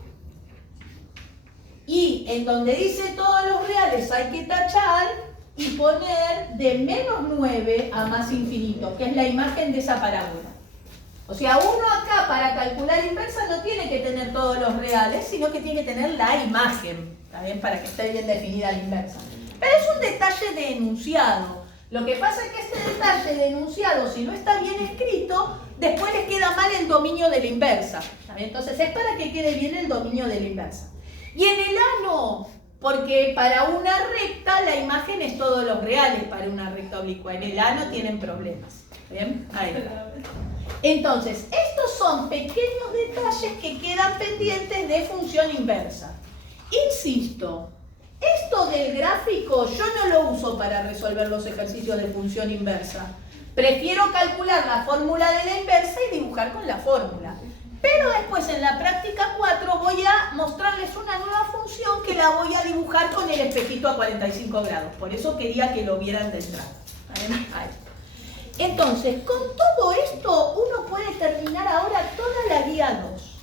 y en donde dice todos los reales hay que tachar y poner de menos 9 a más infinito, que es la imagen de esa parábola. O sea, uno acá para calcular inversa no tiene que tener todos los reales, sino que tiene que tener la imagen, ¿está bien? Para que esté bien definida la inversa. Pero es un detalle de enunciado. Lo que pasa es que este detalle de enunciado, si no está bien escrito, después les queda mal el dominio de la inversa. Entonces es para que quede bien el dominio de la inversa. Y en el A no, porque para una recta la imagen es todos los reales para una recta oblicua. En el A no tienen problemas. ¿Bien? Ahí. Entonces, estos son pequeños detalles que quedan pendientes de función inversa. Insisto, esto del gráfico yo no lo uso para resolver los ejercicios de función inversa. Prefiero calcular la fórmula de la inversa y dibujar con la fórmula. Pero después en la práctica 4 voy a mostrarles una nueva función que la voy a dibujar con el espejito a 45 grados. Por eso quería que lo vieran de entrada. Ahí. Entonces, con todo esto uno puede terminar ahora toda la guía 2.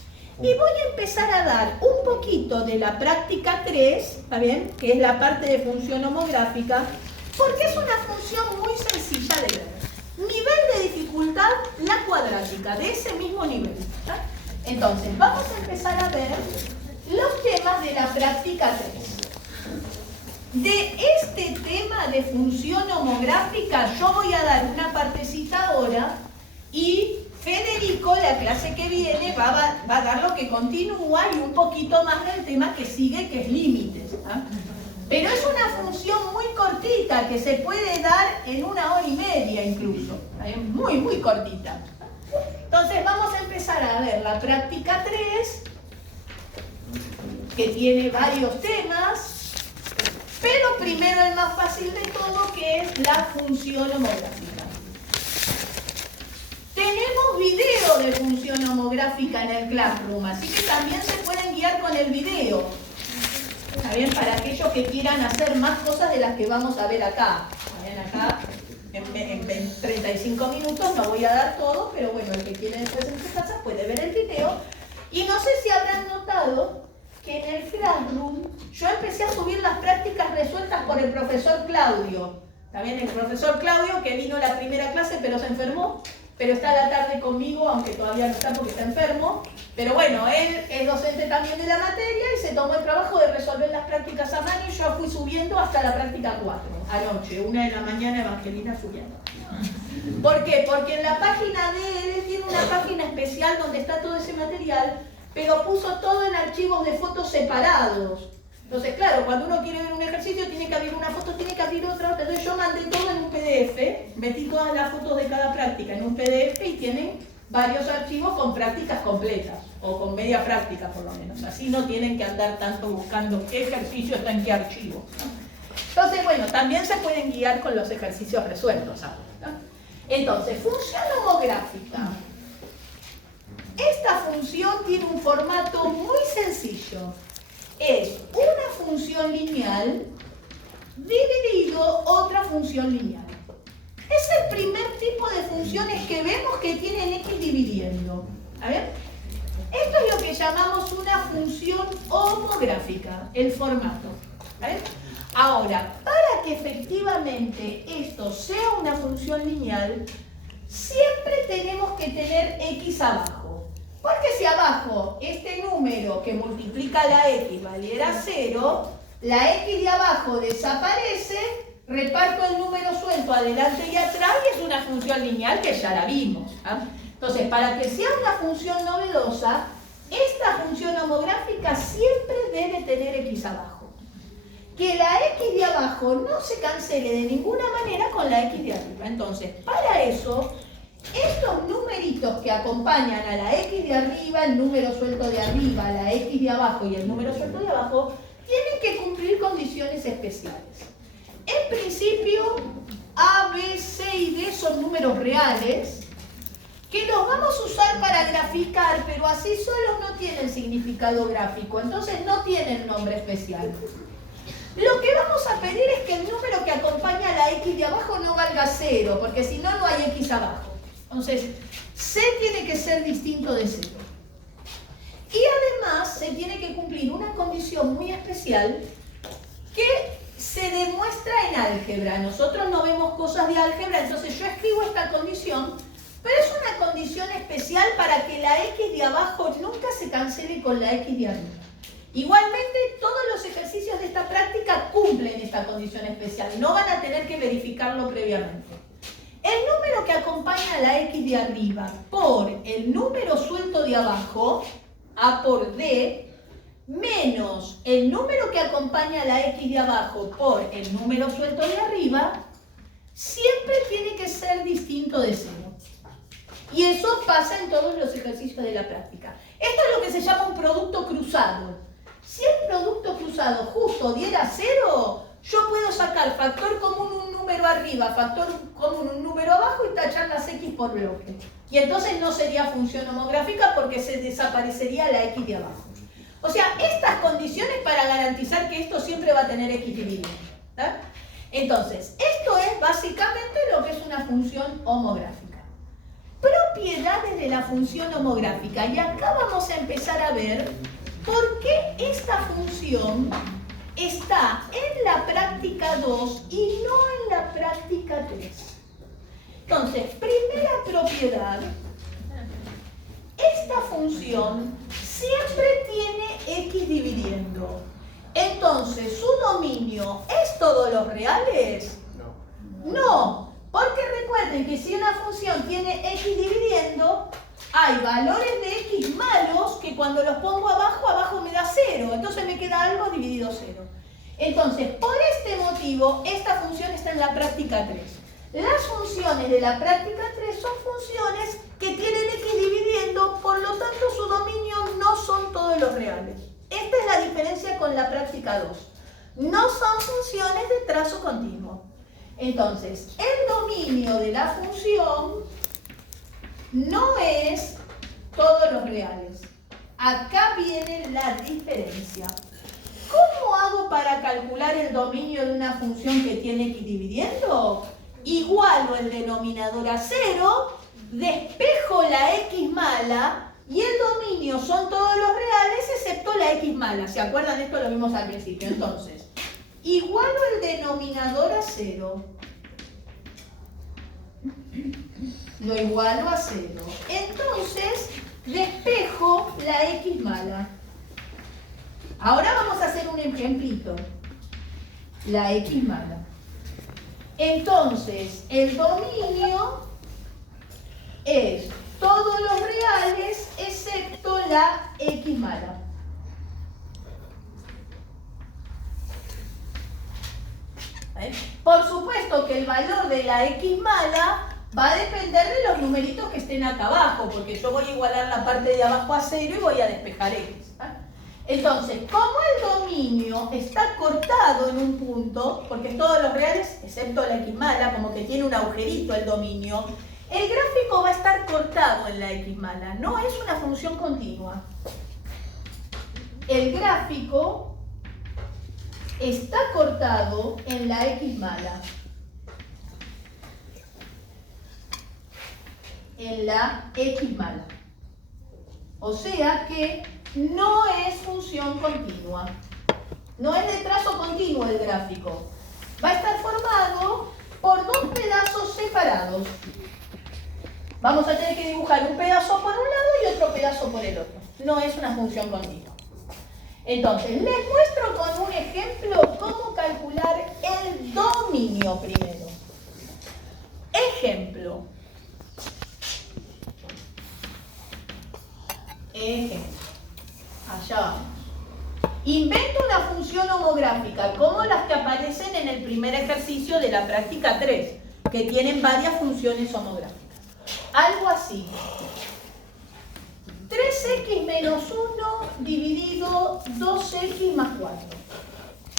Y voy a empezar a dar un poquito de la práctica 3, ¿está bien? Que es la parte de función homográfica, porque es una función muy sencilla de ver. Nivel de dificultad, la cuadrática, de ese mismo nivel. ¿Está? Entonces, vamos a empezar a ver los temas de la práctica 3. De este tema de función homográfica, yo voy a dar una partecita ahora y Federico, la clase que viene, va a dar lo que continúa y un poquito más del tema que sigue, que es límites. ¿Ah? Pero es una función muy cortita que se puede dar en 1 hora y media incluso. Es muy, muy cortita. Entonces vamos a empezar a ver la práctica 3, que tiene varios temas, pero primero el más fácil de todo, que es la función homográfica. Tenemos video de función homográfica en el Classroom, así que también se pueden guiar con el video. ¿Está bien? Para aquellos que quieran hacer más cosas de las que vamos a ver acá. ¿Está bien? Acá en 35 minutos no voy a dar todo, pero bueno, el que quiere después en su casa puede ver el video. Y no sé si habrán notado que en el Classroom yo empecé a subir las prácticas resueltas por el profesor Claudio. ¿Está bien? El profesor Claudio, que vino a la primera clase pero se enfermó, pero está a la tarde conmigo, aunque todavía no está porque está enfermo. Pero bueno, él es docente también de la materia y se tomó el trabajo de resolver las prácticas a mano, y yo fui subiendo hasta la práctica 4, anoche, 1 de la mañana, Evangelina subiendo. ¿Por qué? Porque en la página de él tiene una página especial donde está todo ese material, pero puso todo en archivos de fotos separados. Entonces, claro, cuando uno quiere ver un ejercicio, tiene que abrir una foto, tiene que abrir otra. Entonces yo mandé todo en un PDF, metí todas las fotos de cada práctica en un PDF y tienen varios archivos con prácticas completas, o con media práctica por lo menos. Así no tienen que andar tanto buscando qué ejercicio está en qué archivo. Entonces, bueno, también se pueden guiar con los ejercicios resueltos ahora, ¿no? Entonces, función homográfica. Esta función tiene un formato muy sencillo. Es una función lineal dividido otra función lineal. Es el primer tipo de funciones que vemos que tienen x dividiendo. A ver, esto es lo que llamamos una función homográfica, el formato. A ver, ahora, para que efectivamente esto sea una función lineal, siempre tenemos que tener x abajo. Porque si abajo este número que multiplica la x valiera 0, la x de abajo desaparece, reparto el número suelto adelante y atrás y es una función lineal que ya la vimos. Entonces, para que sea una función novedosa, esta función homográfica siempre debe tener x abajo. Que la x de abajo no se cancele de ninguna manera con la x de arriba. Entonces, para eso, estos numeritos que acompañan a la x de arriba, el número suelto de arriba, la x de abajo y el número suelto de abajo, tienen que cumplir condiciones especiales. En principio, A, B, C y D son números reales que los vamos a usar para graficar, pero así solos no tienen significado gráfico, entonces no tienen nombre especial. Lo que vamos a pedir es que el número que acompaña a la x de abajo no valga 0, porque si no, no hay x abajo. Entonces, C tiene que ser distinto de 0. Y además, se tiene que cumplir una condición muy especial que se demuestra en álgebra. Nosotros no vemos cosas de álgebra, entonces yo escribo esta condición, pero es una condición especial para que la x de abajo nunca se cancele con la x de arriba. Igualmente, todos los ejercicios de esta práctica cumplen esta condición especial, no van a tener que verificarlo previamente. El número que acompaña a la x de arriba por el número suelto de abajo, A por D, menos el número que acompaña a la x de abajo por el número suelto de arriba, siempre tiene que ser distinto de 0. Y eso pasa en todos los ejercicios de la práctica. Esto es lo que se llama un producto cruzado. Si el producto cruzado justo diera 0, yo puedo sacar factor común un número arriba, factor común un número abajo y tachar las x por bloque. Y entonces no sería función homográfica porque se desaparecería la x de abajo. O sea, estas condiciones para garantizar que esto siempre va a tener x dividido. ¿Tá? Entonces, esto es básicamente lo que es una función homográfica. Propiedades de la función homográfica. Y acá vamos a empezar a ver por qué esta función está en la práctica 2 y no en la práctica 3. Entonces, primera propiedad, esta función siempre tiene x dividiendo. Entonces, ¿su dominio es todos los reales? No, porque recuerden que si una función tiene x dividiendo, hay valores de x malos que cuando los pongo abajo, abajo me da 0. Entonces me queda algo dividido 0. Entonces, por este motivo, esta función está en la práctica 3. Las funciones de la práctica 3 son funciones que tienen x dividiendo, por lo tanto su dominio no son todos los reales. Esta es la diferencia con la práctica 2. No son funciones de trazo continuo. Entonces, el dominio de la función no es todos los reales. Acá viene la diferencia. ¿Cómo hago para calcular el dominio de una función que tiene x dividiendo? Igualo el denominador a 0, despejo la x mala y el dominio son todos los reales excepto la x mala. ¿Se acuerdan? Esto lo vimos al principio. Entonces, igualo el denominador a 0. Lo igualo a 0. Entonces, despejo la x mala. Ahora vamos a hacer un ejemplito. La x mala. Entonces, el dominio es todos los reales excepto la x mala. Por supuesto que el valor de la x mala va a depender de los numeritos que estén acá abajo, porque yo voy a igualar la parte de abajo a 0 y voy a despejar x. Entonces, como el dominio está cortado en un punto, porque es todos los reales, excepto la x mala, como que tiene un agujerito el dominio, el gráfico va a estar cortado en la x mala, no es una función continua. El gráfico está cortado en la X mala. En la X mala. O sea que no es función continua. No es de trazo continuo el gráfico. Va a estar formado por dos pedazos separados. Vamos a tener que dibujar un pedazo por un lado y otro pedazo por el otro. No es una función continua. Entonces, les muestro con un ejemplo cómo calcular el dominio primero. Ejemplo. Allá vamos. Invento una función homográfica, como las que aparecen en el primer ejercicio de la práctica 3, que tienen varias funciones homográficas. Algo así. 3x menos 1 dividido 2x más 4.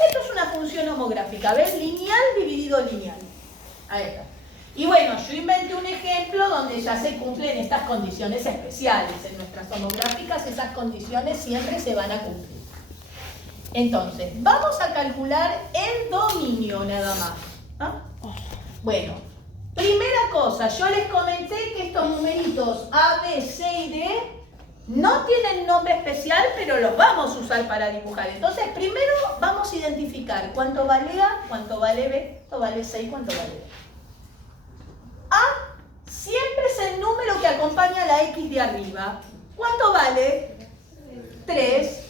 Esto es una función homográfica, ¿ves? Lineal dividido lineal. Ahí está. Y bueno, yo inventé un ejemplo donde ya se cumplen estas condiciones especiales. En nuestras homográficas esas condiciones siempre se van a cumplir. Entonces, vamos a calcular el dominio nada más. ¿Ah? Bueno, primera cosa, yo les comenté que estos numeritos A, B, C y D no tienen nombre especial, pero los vamos a usar para dibujar. Entonces, primero vamos a identificar cuánto vale A, cuánto vale B, cuánto vale C y cuánto vale D. A siempre es el número que acompaña a la X de arriba. ¿Cuánto vale? 3.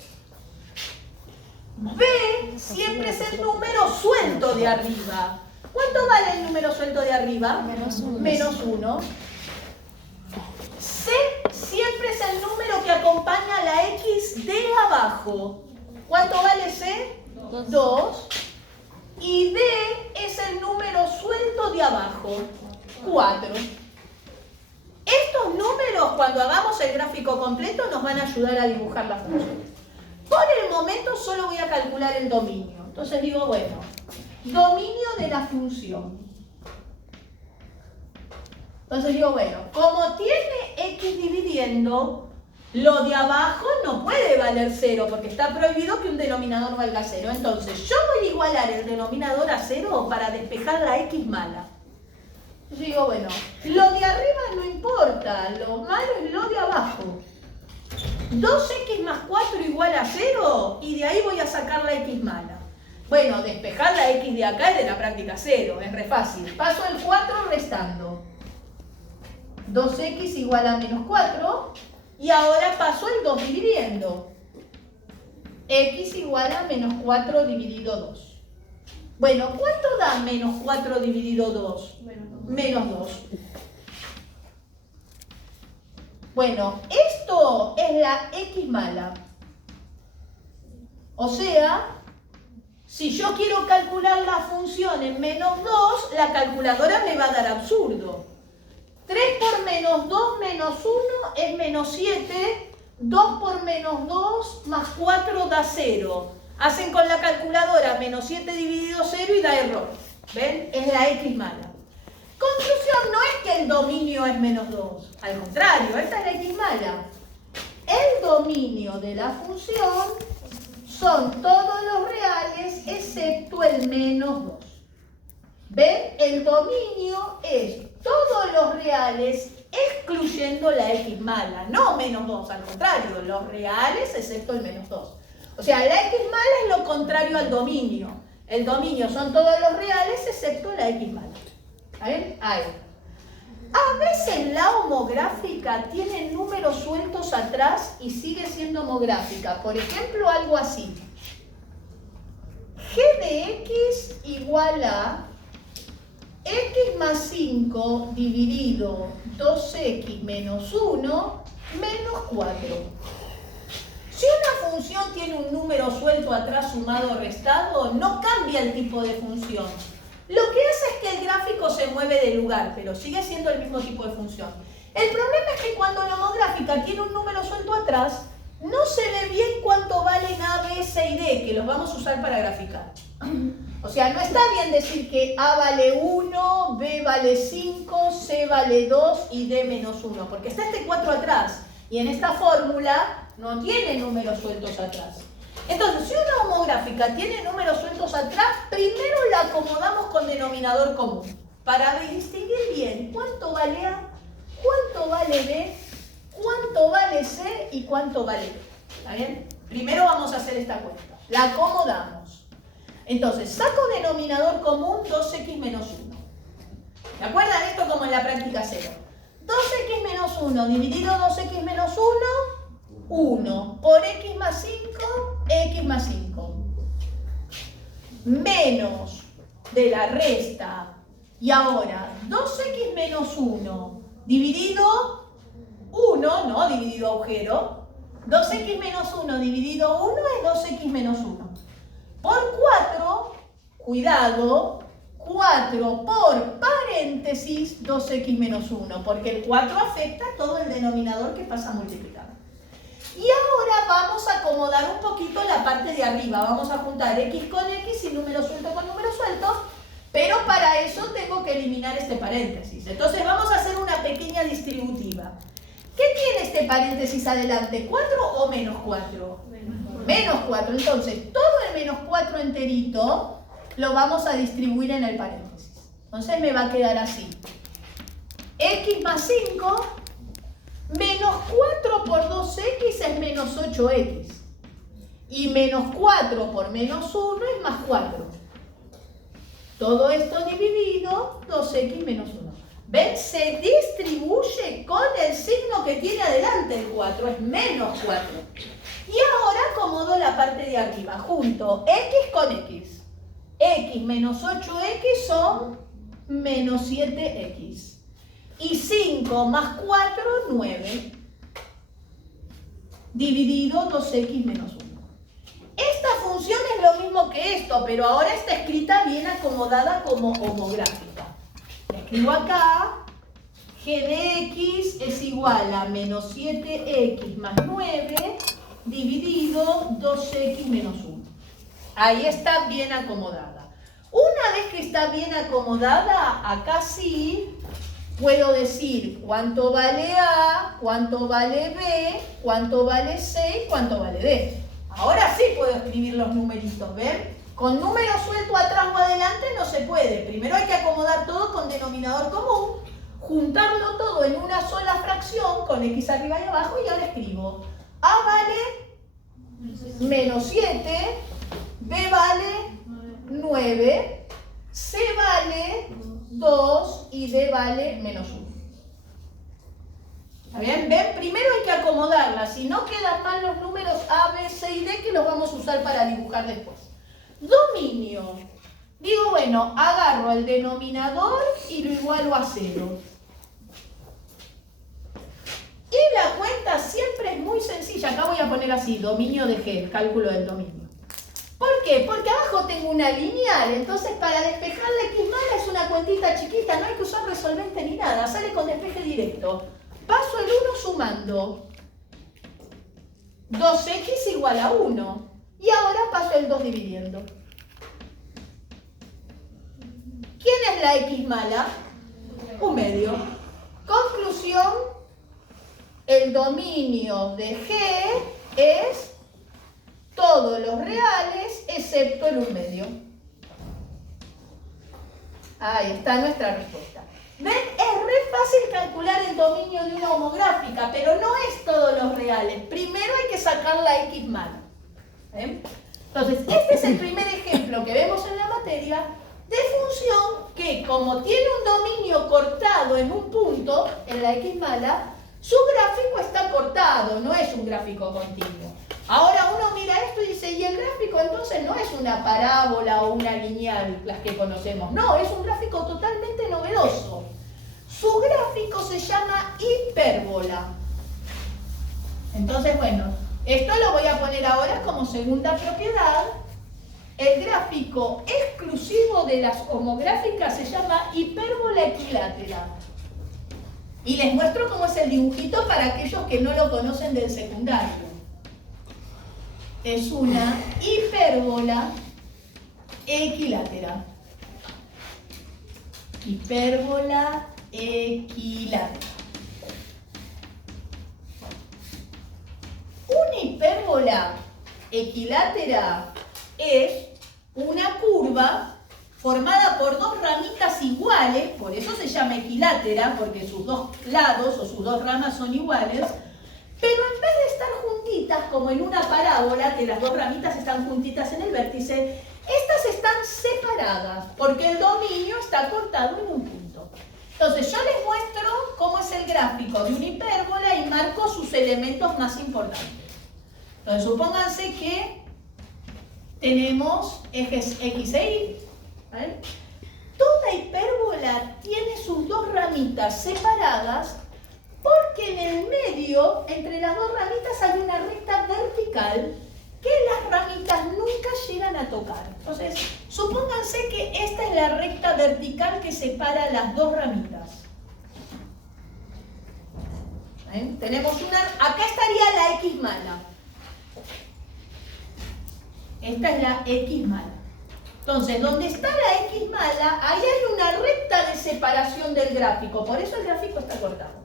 B siempre es el número suelto de arriba. ¿Cuánto vale el número suelto de arriba? Menos 1. C siempre es el número que acompaña a la X de abajo. ¿Cuánto vale C? 2. Y D es el número suelto de abajo. 4. Estos números, cuando hagamos el gráfico completo, nos van a ayudar a dibujar la función. Por el momento solo voy a calcular el dominio. Entonces digo, bueno, dominio de la función. Entonces digo, bueno, como tiene x dividiendo, lo de abajo no puede valer 0, porque está prohibido que un denominador valga 0. Entonces yo voy a igualar el denominador a 0 para despejar la x mala. Yo digo, bueno, lo de arriba no importa, lo malo es lo de abajo. 2x más 4 igual a 0 y de ahí voy a sacar la x mala. Bueno, despejar la x de acá es de la práctica 0, es re fácil. Paso el 4 restando. 2x igual a menos 4 y ahora paso el 2 dividiendo. X igual a menos 4 dividido 2. Bueno, ¿cuánto da menos 4 dividido 2? Menos 2. Bueno, esto es la x mala. O sea, si yo quiero calcular la función en menos 2, la calculadora me va a dar absurdo. 3 por menos 2 menos 1 es menos 7. 2 por menos 2 más 4 da 0. Hacen con la calculadora menos 7 dividido 0 y da error. ¿Ven? Es la x mala. Conclusión, no es que el dominio es menos 2. Al contrario, esta es la x mala. El dominio de la función son todos los reales excepto el menos 2. ¿Ven? El dominio es todos los reales excluyendo la x mala. No menos 2, al contrario, los reales excepto el menos 2. O sea, la x mala es lo contrario al dominio. El dominio son todos los reales excepto la x mala. ¿Ven? Ahí. A veces la homográfica tiene números sueltos atrás y sigue siendo homográfica. Por ejemplo, algo así. G de x igual a x más 5 dividido 2x menos 1 menos 4. Si una función tiene un número suelto atrás sumado o restado, no cambia el tipo de función. Lo que hace es que el gráfico se mueve de lugar, pero sigue siendo el mismo tipo de función. El problema es que cuando la homográfica tiene un número suelto atrás, no se ve bien cuánto valen A, B, C y D, que los vamos a usar para graficar. O sea, no está bien decir que A vale 1, B vale 5, C vale 2 y D menos 1, porque está este 4 atrás. Y en esta fórmula no tiene números sueltos atrás. Entonces, si una homográfica tiene números sueltos atrás, primero la acomodamos con denominador común. Para distinguir bien cuánto vale A, cuánto vale B, cuánto vale C y cuánto vale D. ¿Está bien? Primero vamos a hacer esta cuenta. La acomodamos. Entonces, saco denominador común 2x menos 1. ¿Se acuerdan esto como en la práctica 0? 2x menos 1 dividido 2x menos 1, 1. Por x más 5, x más 5. Menos de la resta. Y ahora, 2x menos 1 dividido 1, ¿no? Dividido agujero. 2x menos 1 dividido 1 es 2x menos 1. Por 4, cuidado, 4 por paréntesis 2x menos 1, porque el 4 afecta todo el denominador que pasa a multiplicar. Y ahora vamos a acomodar un poquito la parte de arriba. Vamos a juntar x con x y número suelto con número suelto, pero para eso tengo que eliminar este paréntesis. Entonces vamos a hacer una pequeña distributiva. ¿Qué tiene este paréntesis adelante? ¿4 o menos 4? Menos 4. Entonces, todo el menos 4 enterito lo vamos a distribuir en el paréntesis. Entonces me va a quedar así. X más 5 menos 4 por 2x es menos 8x. Y menos 4 por menos 1 es más 4. Todo esto dividido 2x menos 1. ¿Ven? Se distribuye con el signo que tiene adelante el 4, es menos 4. Y ahora acomodo la parte de arriba, junto x con x. X menos 8x son menos 7x. Y 5 más 4, 9. Dividido 2x menos 1. Esta función es lo mismo que esto, pero ahora está escrita bien acomodada como homográfica. Escribo acá, g de x es igual a menos 7x más 9 dividido 2x menos 1. Ahí está bien acomodada. Una vez que está bien acomodada, acá sí puedo decir cuánto vale A, cuánto vale B, cuánto vale C y cuánto vale D. Ahora sí puedo escribir los numeritos, ¿ven? Con número suelto atrás o adelante no se puede. Primero hay que acomodar todo con denominador común, juntarlo todo en una sola fracción con x arriba y abajo y ahora escribo A vale menos 7, B vale 9, C vale 2 y D vale menos 1. ¿Está bien? ¿Ven? Primero hay que acomodarla, si no quedan mal los números A, B, C y D que los vamos a usar para dibujar después. Dominio. Digo, bueno, agarro el denominador y lo igualo a 0. Y la cuenta siempre es muy sencilla. Acá voy a poner así, dominio de G, el cálculo del dominio. ¿Por qué? Porque abajo tengo una lineal, entonces para despejar la x mala es una cuentita chiquita, no hay que usar resolvente ni nada, sale con despeje directo. Paso el 1 sumando. 2x igual a 1. Y ahora paso el 2 dividiendo. ¿Quién es la x mala? Un medio. Conclusión, el dominio de G es todos los reales excepto el 1 medio. Ahí está nuestra respuesta. ¿Ven? Es re fácil calcular el dominio de una homográfica, pero no es todos los reales. Primero hay que sacar la x mala. ¿Ven? Entonces, este es el primer ejemplo que vemos en la materia de función que, como tiene un dominio cortado en un punto, en la x mala, su gráfico está cortado, no es un gráfico continuo. Ahora uno mira esto y dice, ¿y el gráfico entonces no es una parábola o una lineal, las que conocemos? No, es un gráfico totalmente novedoso. Su gráfico se llama hipérbola. Entonces, bueno, esto lo voy a poner ahora como segunda propiedad. El gráfico exclusivo de las homográficas se llama hipérbola equilátera. Y les muestro cómo es el dibujito para aquellos que no lo conocen del secundario. Es una hipérbola equilátera. Hipérbola equilátera. Una hipérbola equilátera es una curva formada por dos ramitas iguales, por eso se llama equilátera, porque sus dos lados o sus dos ramas son iguales, pero en vez de estar juntitas como en una parábola, que las dos ramitas están juntitas en el vértice, estas están separadas, porque el dominio está cortado en un punto. Entonces yo les muestro cómo es el gráfico de una hipérbola y marco sus elementos más importantes. Entonces supónganse que tenemos ejes X e Y, ¿vale? Toda hipérbola tiene sus dos ramitas separadas porque en el medio, entre las dos ramitas, hay una recta vertical que las ramitas nunca llegan a tocar. Entonces, supónganse que esta es la recta vertical que separa las dos ramitas. ¿Ven? Tenemos una... Acá estaría la X mala. Esta es la X mala. Entonces, donde está la X mala, ahí hay una recta de separación del gráfico. Por eso el gráfico está cortado.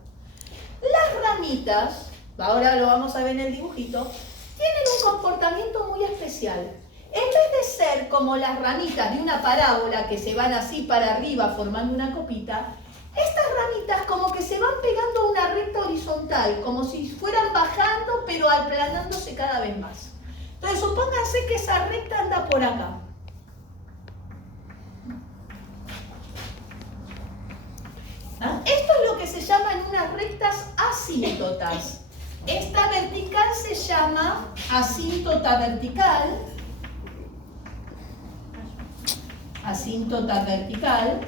Las ramitas, ahora lo vamos a ver en el dibujito, tienen un comportamiento muy especial. En vez de ser como las ramitas de una parábola que se van así para arriba formando una copita, estas ramitas como que se van pegando a una recta horizontal, como si fueran bajando pero aplanándose cada vez más. Entonces supónganse que esa recta anda por acá. ¿Ah? Esto es lo que se llaman unas rectas asíntotas. Esta vertical se llama asíntota vertical. Asíntota vertical.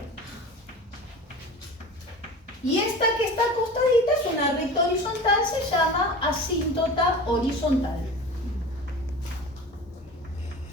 Y esta que está acostadita es una recta horizontal, se llama asíntota horizontal.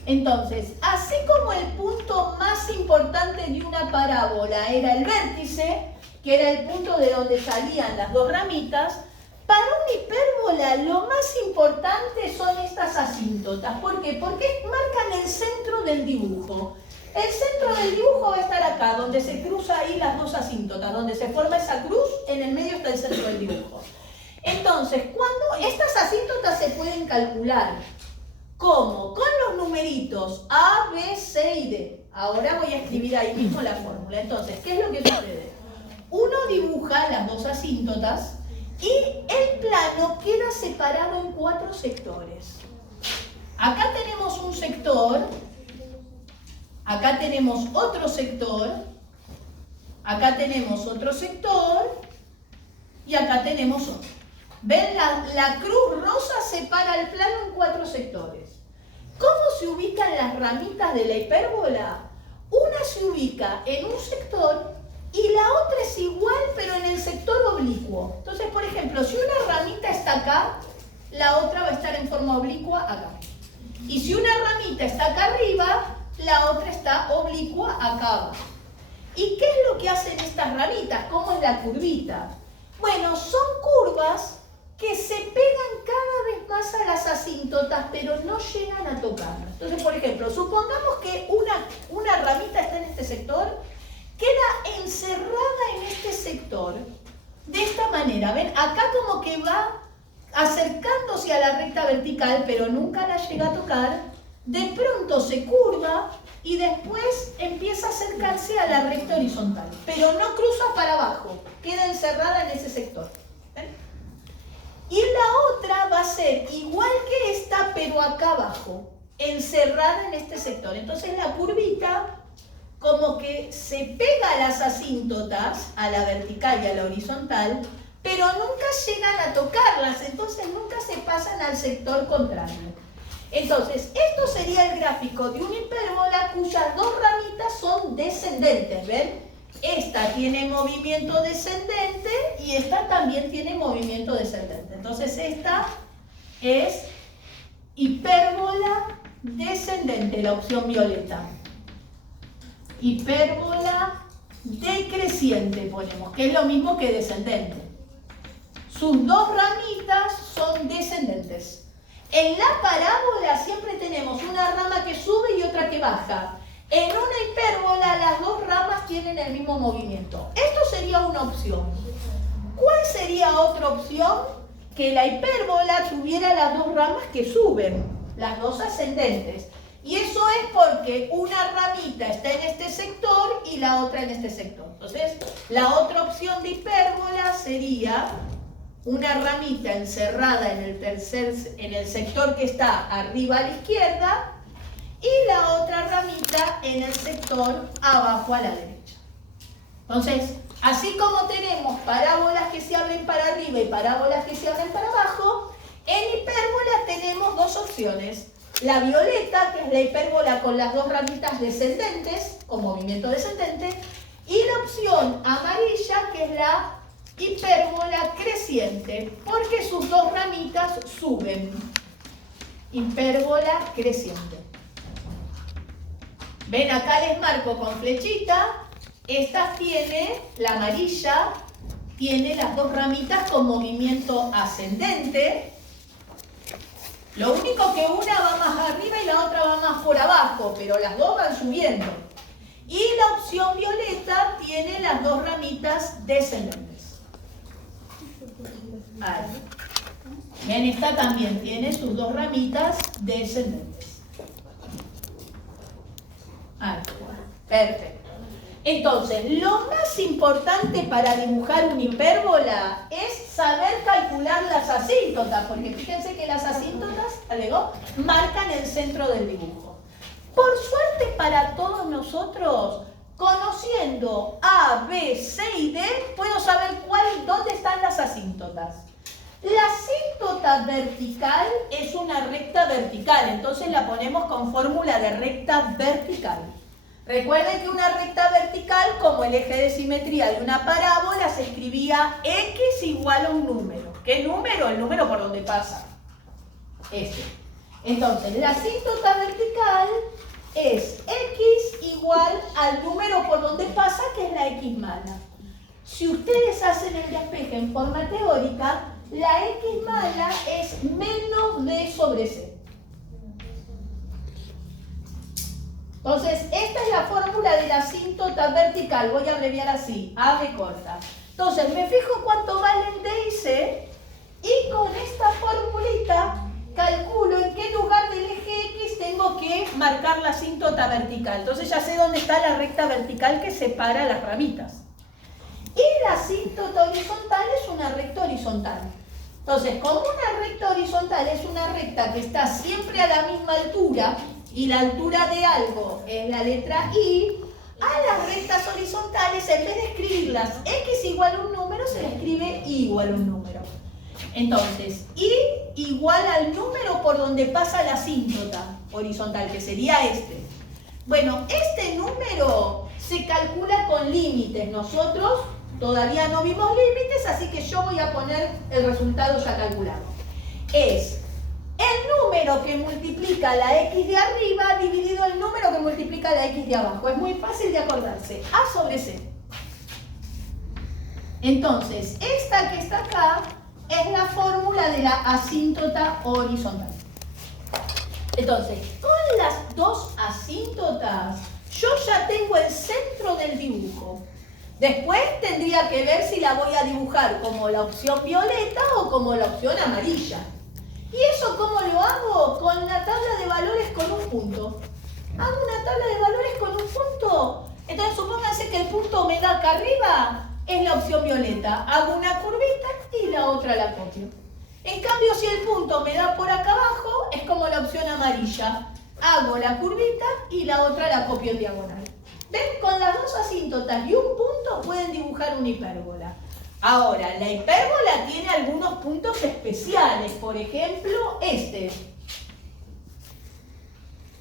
Entonces, así como el punto más importante de una parábola era el vértice, que era el punto de donde salían las dos ramitas, para una hipérbola lo más importante son estas asíntotas. ¿Por qué? Porque marcan el centro del dibujo. El centro del dibujo va a estar acá, donde se cruza ahí las dos asíntotas, donde se forma esa cruz, en el medio está el centro del dibujo. Entonces, cuando estas asíntotas se pueden calcular, ¿cómo? Con los numeritos A, B, C y D. Ahora voy a escribir ahí mismo la fórmula. Entonces, ¿qué es lo que sucede? Uno dibuja las dos asíntotas y el plano queda separado en 4 sectores. Acá tenemos un sector, acá tenemos otro sector, acá tenemos otro sector y acá tenemos otro. ¿Ven? La cruz rosa separa el plano en 4 sectores. ¿Cómo se ubican las ramitas de la hipérbola? Una se ubica en un sector y la otra es igual, pero en el sector oblicuo. Entonces, por ejemplo, si una ramita está acá, la otra va a estar en forma oblicua acá. Y si una ramita está acá arriba, la otra está oblicua acá abajo. ¿Y qué es lo que hacen estas ramitas? ¿Cómo es la curvita? Bueno, son curvas que se pegan cada vez más a las asíntotas, pero no llegan a tocarlas. Entonces, por ejemplo, supongamos que una ramita está en este sector, queda encerrada en este sector, de esta manera. ¿Ven? Acá como que va acercándose a la recta vertical, pero nunca la llega a tocar. De pronto se curva y después empieza a acercarse a la recta horizontal, pero no cruza para abajo, queda encerrada en ese sector. ¿Ven? Y la otra va a ser igual que esta, pero acá abajo, encerrada en este sector. Entonces la curvita como que se pega a las asíntotas, a la vertical y a la horizontal, pero nunca llegan a tocarlas, entonces nunca se pasan al sector contrario. Entonces, esto sería el gráfico de una hipérbola cuyas dos ramitas son descendentes, ¿ven? Esta tiene movimiento descendente y esta también tiene movimiento descendente. Entonces, esta es hipérbola descendente, la opción violeta. Hipérbola decreciente ponemos, que es lo mismo que descendente. Sus dos ramitas son descendentes. En la parábola siempre tenemos una rama que sube y otra que baja. En una hipérbola las dos ramas tienen el mismo movimiento. Esto sería una opción. ¿Cuál sería otra opción? Que la hipérbola tuviera las dos ramas que suben. las dos ascendentes. Y eso es porque una ramita está en este sector y la otra en este sector. Entonces, la otra opción de hipérbola sería una ramita encerrada en el sector que está arriba a la izquierda y la otra ramita en el sector abajo a la derecha. Entonces, así como tenemos parábolas que se abren para arriba y parábolas que se abren para abajo, en hipérbola tenemos dos opciones. La violeta, que es la hipérbola con las dos ramitas descendentes, con movimiento descendente, y la opción amarilla, que es la hipérbola creciente, porque sus dos ramitas suben. Hipérbola creciente. Ven, acá les marco con flechita. Esta tiene, la amarilla, tiene las dos ramitas con movimiento ascendente. Lo único que una va más arriba y la otra va más por abajo, pero las dos van subiendo. Y la opción violeta tiene las dos ramitas descendentes. Ahí. Ven, esta también tiene sus dos ramitas descendentes. Ahí. Perfecto. Entonces, lo más importante para dibujar una hipérbola es saber calcular las asíntotas, porque fíjense que las asíntotas, ¿alegó?, marcan el centro del dibujo. Por suerte para todos nosotros, conociendo A, B, C y D, puedo saber dónde están las asíntotas. La asíntota vertical es una recta vertical, entonces la ponemos con fórmula de recta vertical. Recuerden que una recta vertical, como el eje de simetría de una parábola, se escribía x igual a un número. ¿Qué número? El número por donde pasa. Este. Entonces, la asíntota vertical es x igual al número por donde pasa, que es la x mala. Si ustedes hacen el despeje en forma teórica, la x mala es menos d sobre c. Entonces, esta es la fórmula de la asíntota vertical. Voy a abreviar así, AB corta. Entonces, me fijo cuánto valen D y C y con esta formulita calculo en qué lugar del eje X tengo que marcar la asíntota vertical. Entonces ya sé dónde está la recta vertical que separa las ramitas. Y la asíntota horizontal es una recta horizontal. Entonces, como una recta horizontal es una recta que está siempre a la misma altura, y la altura de algo es la letra I, a las rectas horizontales, en vez de escribirlas x igual a un número, se le escribe y igual a un número. Entonces, I igual al número por donde pasa la asíntota horizontal, que sería este. Bueno, este número se calcula con límites. Nosotros todavía no vimos límites, así que yo voy a poner el resultado ya calculado. Es el número que multiplica la x de arriba dividido el número que multiplica la x de abajo. Es muy fácil de acordarse. A sobre C. Entonces, esta que está acá es la fórmula de la asíntota horizontal. Entonces, con las dos asíntotas, yo ya tengo el centro del dibujo. Después tendría que ver si la voy a dibujar como la opción violeta o como la opción amarilla. ¿Y eso cómo lo hago? Con la tabla de valores con un punto. Hago una tabla de valores con un punto. Entonces supónganse que el punto me da acá arriba, es la opción violeta. Hago una curvita y la otra la copio. En cambio, si el punto me da por acá abajo, es como la opción amarilla. Hago la curvita y la otra la copio en diagonal. ¿Ven? Con las dos asíntotas y un punto pueden dibujar una hipérbola. Ahora, la hipérbola tiene algunos puntos especiales. Por ejemplo, este.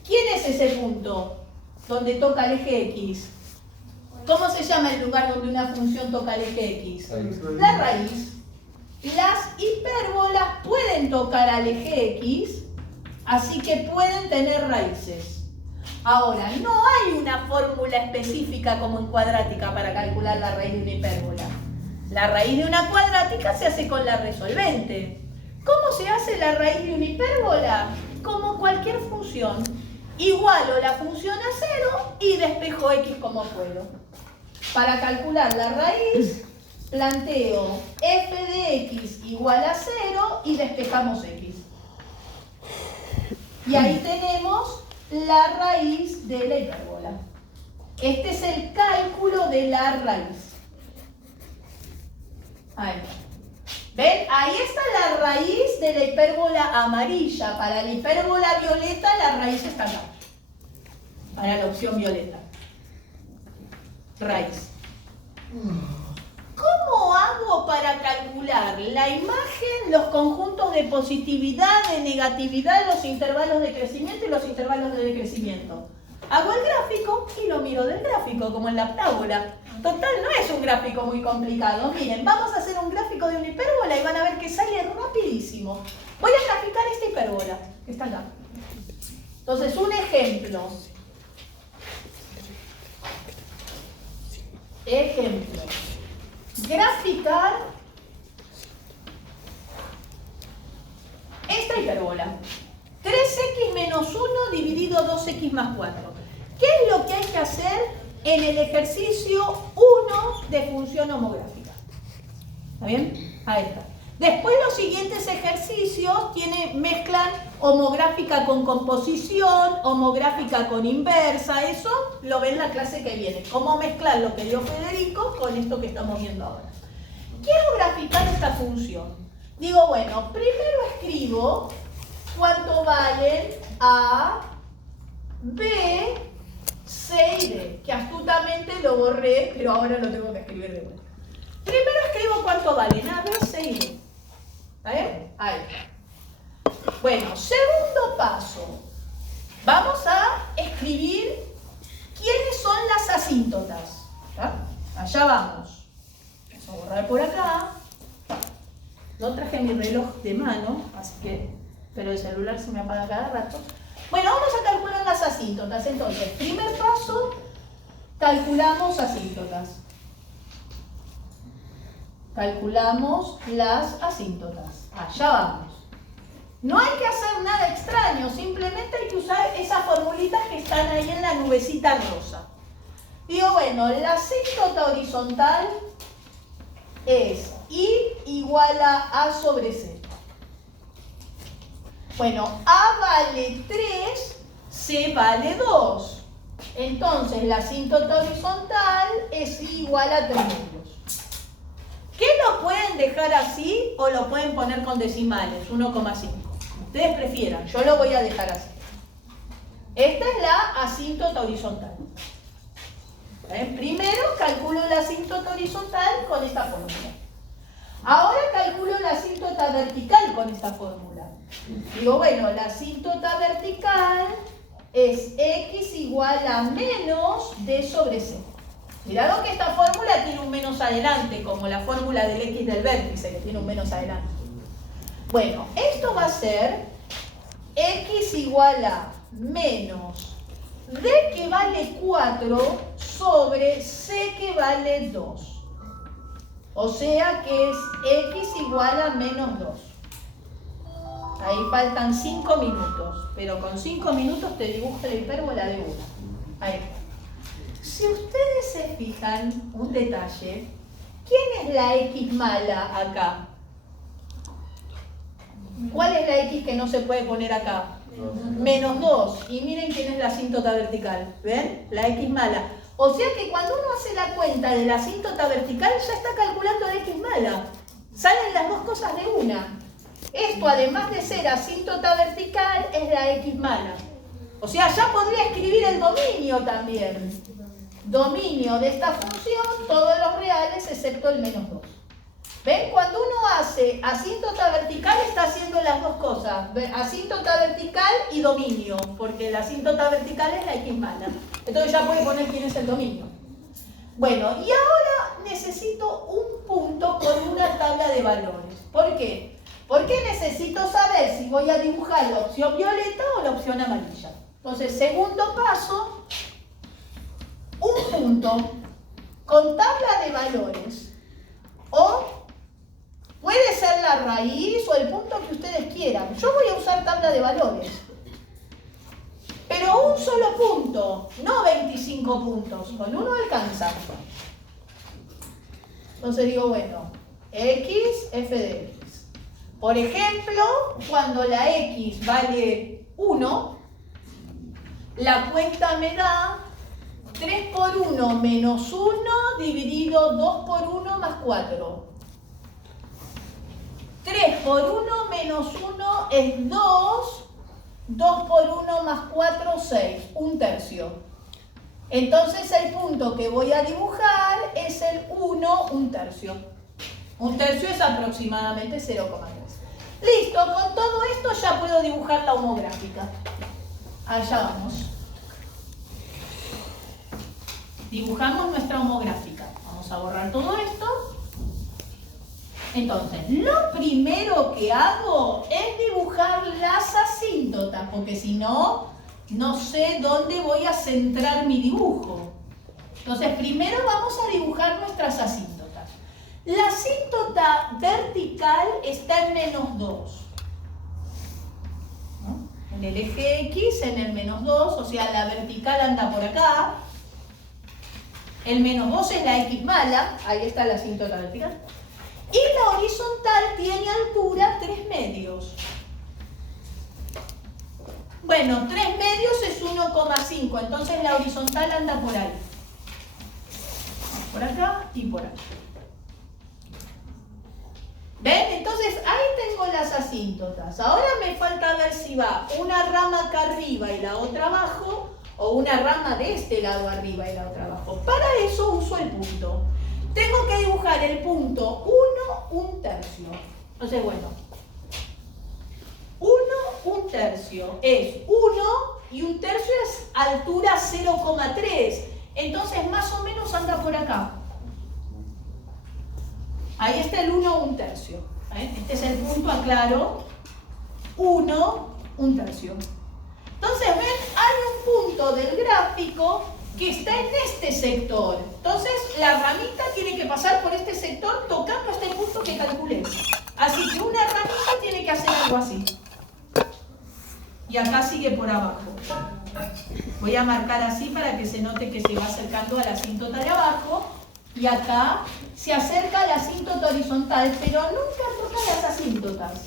¿Quién es ese punto donde toca el eje X? ¿Cómo se llama el lugar donde una función toca el eje X? La raíz. Las hipérbolas pueden tocar al eje X, así que pueden tener raíces. Ahora, no hay una fórmula específica como en cuadrática para calcular la raíz de una hipérbola. La raíz de una cuadrática se hace con la resolvente. ¿Cómo se hace la raíz de una hipérbola? Como cualquier función. Igualo la función a 0 y despejo x como puedo. Para calcular la raíz, planteo f de x igual a 0 y despejamos x. Y ahí tenemos la raíz de la hipérbola. Este es el cálculo de la raíz. Ahí. ¿Ven? Ahí está la raíz de la hipérbola amarilla. Para la hipérbola violeta, la raíz está acá. Para la opción violeta. Raíz. ¿Cómo hago para calcular la imagen, los conjuntos de positividad, de negatividad, los intervalos de crecimiento y los intervalos de decrecimiento? Hago el gráfico y lo miro del gráfico, como en la parábola. Total, no es un gráfico muy complicado. Miren, vamos a hacer un gráfico de una hipérbola y van a ver que sale rapidísimo. Voy a graficar esta hipérbola, que está acá. Entonces, un ejemplo. Ejemplo. Graficar esta hipérbola. 3x menos 1 dividido 2x más 4. ¿Qué es lo que hay que hacer en el ejercicio 1 de función homográfica? ¿Está bien? Ahí está. Después los siguientes ejercicios mezclan homográfica con composición, homográfica con inversa. Eso lo ven en la clase que viene. Cómo mezclar lo que dio Federico con esto que estamos viendo ahora. Quiero graficar esta función. Digo, bueno, primero escribo cuánto valen A, B, C y D, que astutamente lo borré, pero ahora lo tengo que escribir de vuelta. Primero escribo cuánto valen A, B, C y D. ¿Está bien? Ahí. Bueno, segundo paso. Vamos a escribir quiénes son las asíntotas. ¿Está? Allá vamos. Vamos a borrar por acá. No traje mi reloj de mano, así que, pero el celular se me apaga cada rato. Bueno, vamos a calcular las asíntotas. Entonces, primer paso, calculamos asíntotas. Calculamos las asíntotas. Allá vamos. No hay que hacer nada extraño, simplemente hay que usar esas formulitas que están ahí en la nubecita rosa. Digo, bueno, la asíntota horizontal es I igual a A sobre C. Bueno, A vale 3, C vale 2. Entonces, la asíntota horizontal es I igual a 3 metros. ¿Qué lo pueden dejar así o lo pueden poner con decimales? 1,5. Ustedes prefieran, yo lo voy a dejar así. Esta es la asíntota horizontal. Primero calculo la asíntota horizontal con esta fórmula. Ahora calculo la asíntota vertical con esta fórmula. Digo, bueno, la asíntota vertical es x igual a menos d sobre c. Mirad que esta fórmula tiene un menos adelante, como la fórmula del x del vértice, que tiene un menos adelante. Bueno, esto va a ser x igual a menos d que vale 4 sobre c que vale 2. O sea que es x igual a menos 2. Ahí faltan 5 minutos, pero con 5 minutos te dibujo la hipérbola de 1. Ahí está. Si ustedes se fijan, un detalle, ¿quién es la x mala acá? ¿Cuál es la x que no se puede poner acá? Menos 2. Y miren quién es la asíntota vertical. ¿Ven? La x mala. O sea que cuando uno hace la cuenta de la asíntota vertical, ya está calculando la x mala. Salen las dos cosas de una. Esto, además de ser asíntota vertical, es la x mala. O sea, ya podría escribir el dominio también. Dominio de esta función, todos los reales excepto el menos 2. ¿Ven? Cuando uno hace asíntota vertical, está haciendo las dos cosas. Asíntota vertical y dominio, porque la asíntota vertical es la x mala. Entonces ya puede poner quién es el dominio. Bueno, y ahora necesito un punto con una tabla de valores. ¿Por qué? Porque necesito saber si voy a dibujar la opción violeta o la opción amarilla. Entonces, segundo paso, un punto con tabla de valores o puede ser la raíz o el punto que ustedes quieran. Yo voy a usar tabla de valores. Pero un solo punto, no 25 puntos. Con uno alcanza. Entonces digo, bueno, x, f de x. Por ejemplo, cuando la x vale 1. La cuenta me da 3 por 1 menos 1 dividido 2 por 1 más 4. 3 por 1 menos 1 es 2. 2 por 1 más 4, 6. 1/3. Entonces el punto que voy a dibujar es el 1, 1/3. 1/3 es aproximadamente 0,3. Listo, con todo esto ya puedo dibujar la homográfica. Allá vamos. Dibujamos nuestra homográfica. Vamos a borrar todo esto. Entonces, lo primero que hago es dibujar las asíntotas, porque si no, no sé dónde voy a centrar mi dibujo. Entonces, primero vamos a dibujar nuestras asíntotas. La asíntota vertical está en -2. ¿No? En el eje X, en el -2, o sea, la vertical anda por acá. El -2 es la X mala, ahí está la asíntota vertical. Y la horizontal tiene altura 3 medios. Bueno, 3 medios es 1,5, entonces la horizontal anda por ahí. Por acá y por acá. ¿Ven? Entonces ahí tengo las asíntotas. Ahora me falta ver si va una rama acá arriba y la otra abajo, o una rama de este lado arriba y la otra abajo. Para eso uso el punto. Tengo que dibujar el punto 1, 1/3. Entonces, bueno, 1, 1/3 es 1 y 1/3 es altura 0,3. Entonces, más o menos anda por acá. Ahí está el 1, 1/3. Este es el punto, aclaro. 1, 1/3. Entonces, ven, hay un punto del gráfico que está en este sector. Entonces, la ramita tiene que pasar por este sector tocando este punto que calculé. Así que una ramita tiene que hacer algo así. Y acá sigue por abajo. Voy a marcar así para que se note que se va acercando a la asíntota de abajo. Y acá se acerca a la asíntota horizontal, pero nunca toca las asíntotas.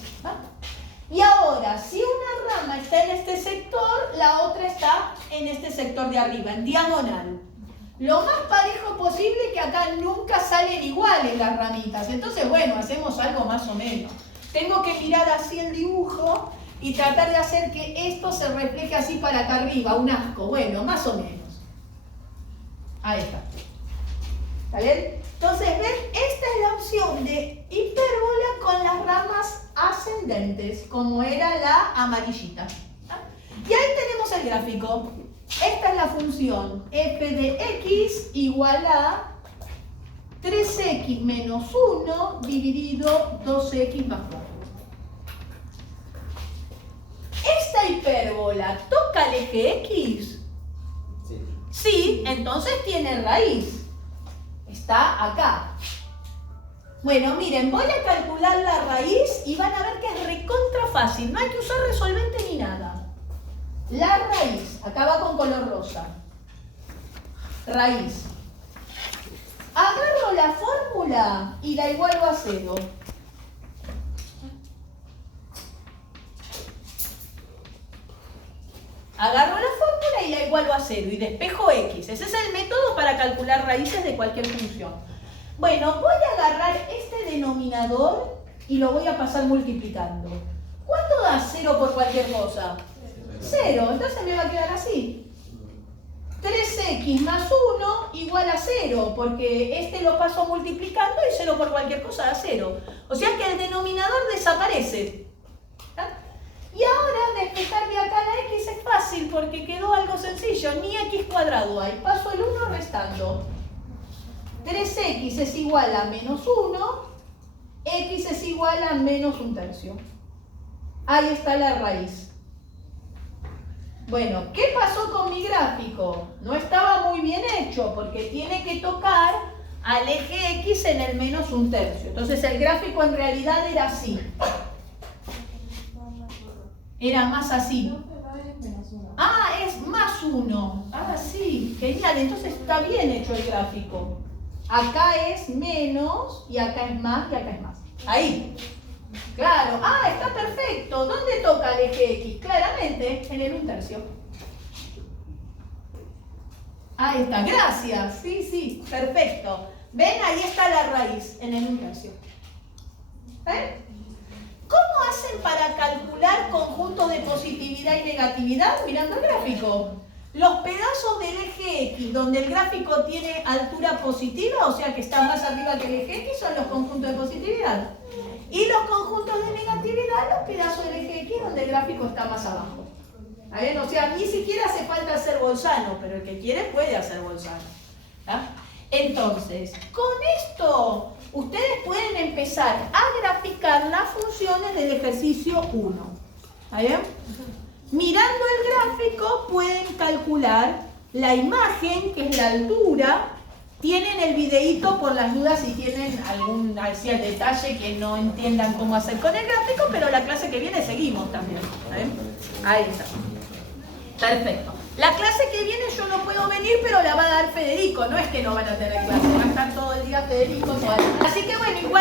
Y ahora, si una rama está en este sector, la otra está en este sector de arriba, en diagonal. Lo más parejo posible, que acá nunca salen iguales las ramitas. Entonces, bueno, hacemos algo más o menos. Tengo que mirar así el dibujo y tratar de hacer que esto se refleje así para acá arriba, un asco. Bueno, más o menos. Ahí está. ¿Está bien? Entonces, ven, esta es la opción de hipérbola con las ramas ascendentes, como era la amarillita. Y ahí tenemos el gráfico. Esta es la función f de x igual a 3x menos 1 dividido 2x más 4. ¿Esta hipérbola toca el eje x? Sí. Sí, entonces tiene raíz. Está acá. Bueno, miren, voy a calcular la raíz y van a ver que es recontra fácil. No hay que usar resolvente ni nada. La raíz, acá va con color rosa. Raíz. Agarro la fórmula y la igualo a 0. Agarro la fórmula y la igualo a 0 y despejo x. Ese es el método para calcular raíces de cualquier función. Bueno, voy a agarrar este denominador y lo voy a pasar multiplicando. ¿Cuánto da 0 por cualquier cosa? 0. Entonces me va a quedar así. 3x más 1 igual a 0, porque este lo paso multiplicando y 0 por cualquier cosa da 0. O sea que el denominador desaparece. Y ahora despejar de acá la x es fácil porque quedó algo sencillo, ni x cuadrado hay. Paso el 1 restando. 3x es igual a menos 1, x es igual a menos 1/3. Ahí está la raíz. Bueno, ¿qué pasó con mi gráfico? No estaba muy bien hecho porque tiene que tocar al eje x en el menos 1/3. Entonces el gráfico en realidad era así. Era más así. Ah, es más 1. Ah, sí, genial. Entonces está bien hecho el gráfico. Acá es menos, y acá es más, y acá es más. Ahí. ¿Ok? Claro, está perfecto. ¿Dónde toca el eje X? Claramente, en el 1/3. Ahí está, gracias. Sí, perfecto. ¿Ven? Ahí está la raíz, en el 1/3. ¿Ven? ¿Cómo hacen para calcular conjuntos de positividad y negatividad? Mirando el gráfico. Los pedazos del eje X, donde el gráfico tiene altura positiva, o sea que está más arriba que el eje X, son los conjuntos de positividad. Y los conjuntos de negatividad, los pedazos del eje X, donde el gráfico está más abajo. ¿Está bien? O sea, ni siquiera hace falta hacer bolzano, pero el que quiere puede hacer bolzano. ¿Tá? Entonces, con esto, ustedes pueden empezar a graficar las funciones del ejercicio 1. ¿Está bien? Mirando el gráfico pueden calcular la imagen, que es la altura. Tienen el videíto por las dudas si tienen algún detalle que no entiendan cómo hacer con el gráfico, pero la clase que viene seguimos también. Ahí está. Perfecto. La clase que viene yo no puedo venir, pero la va a dar Federico. No es que no van a tener clase, va a estar todo el día Federico. Así que bueno, igualmente...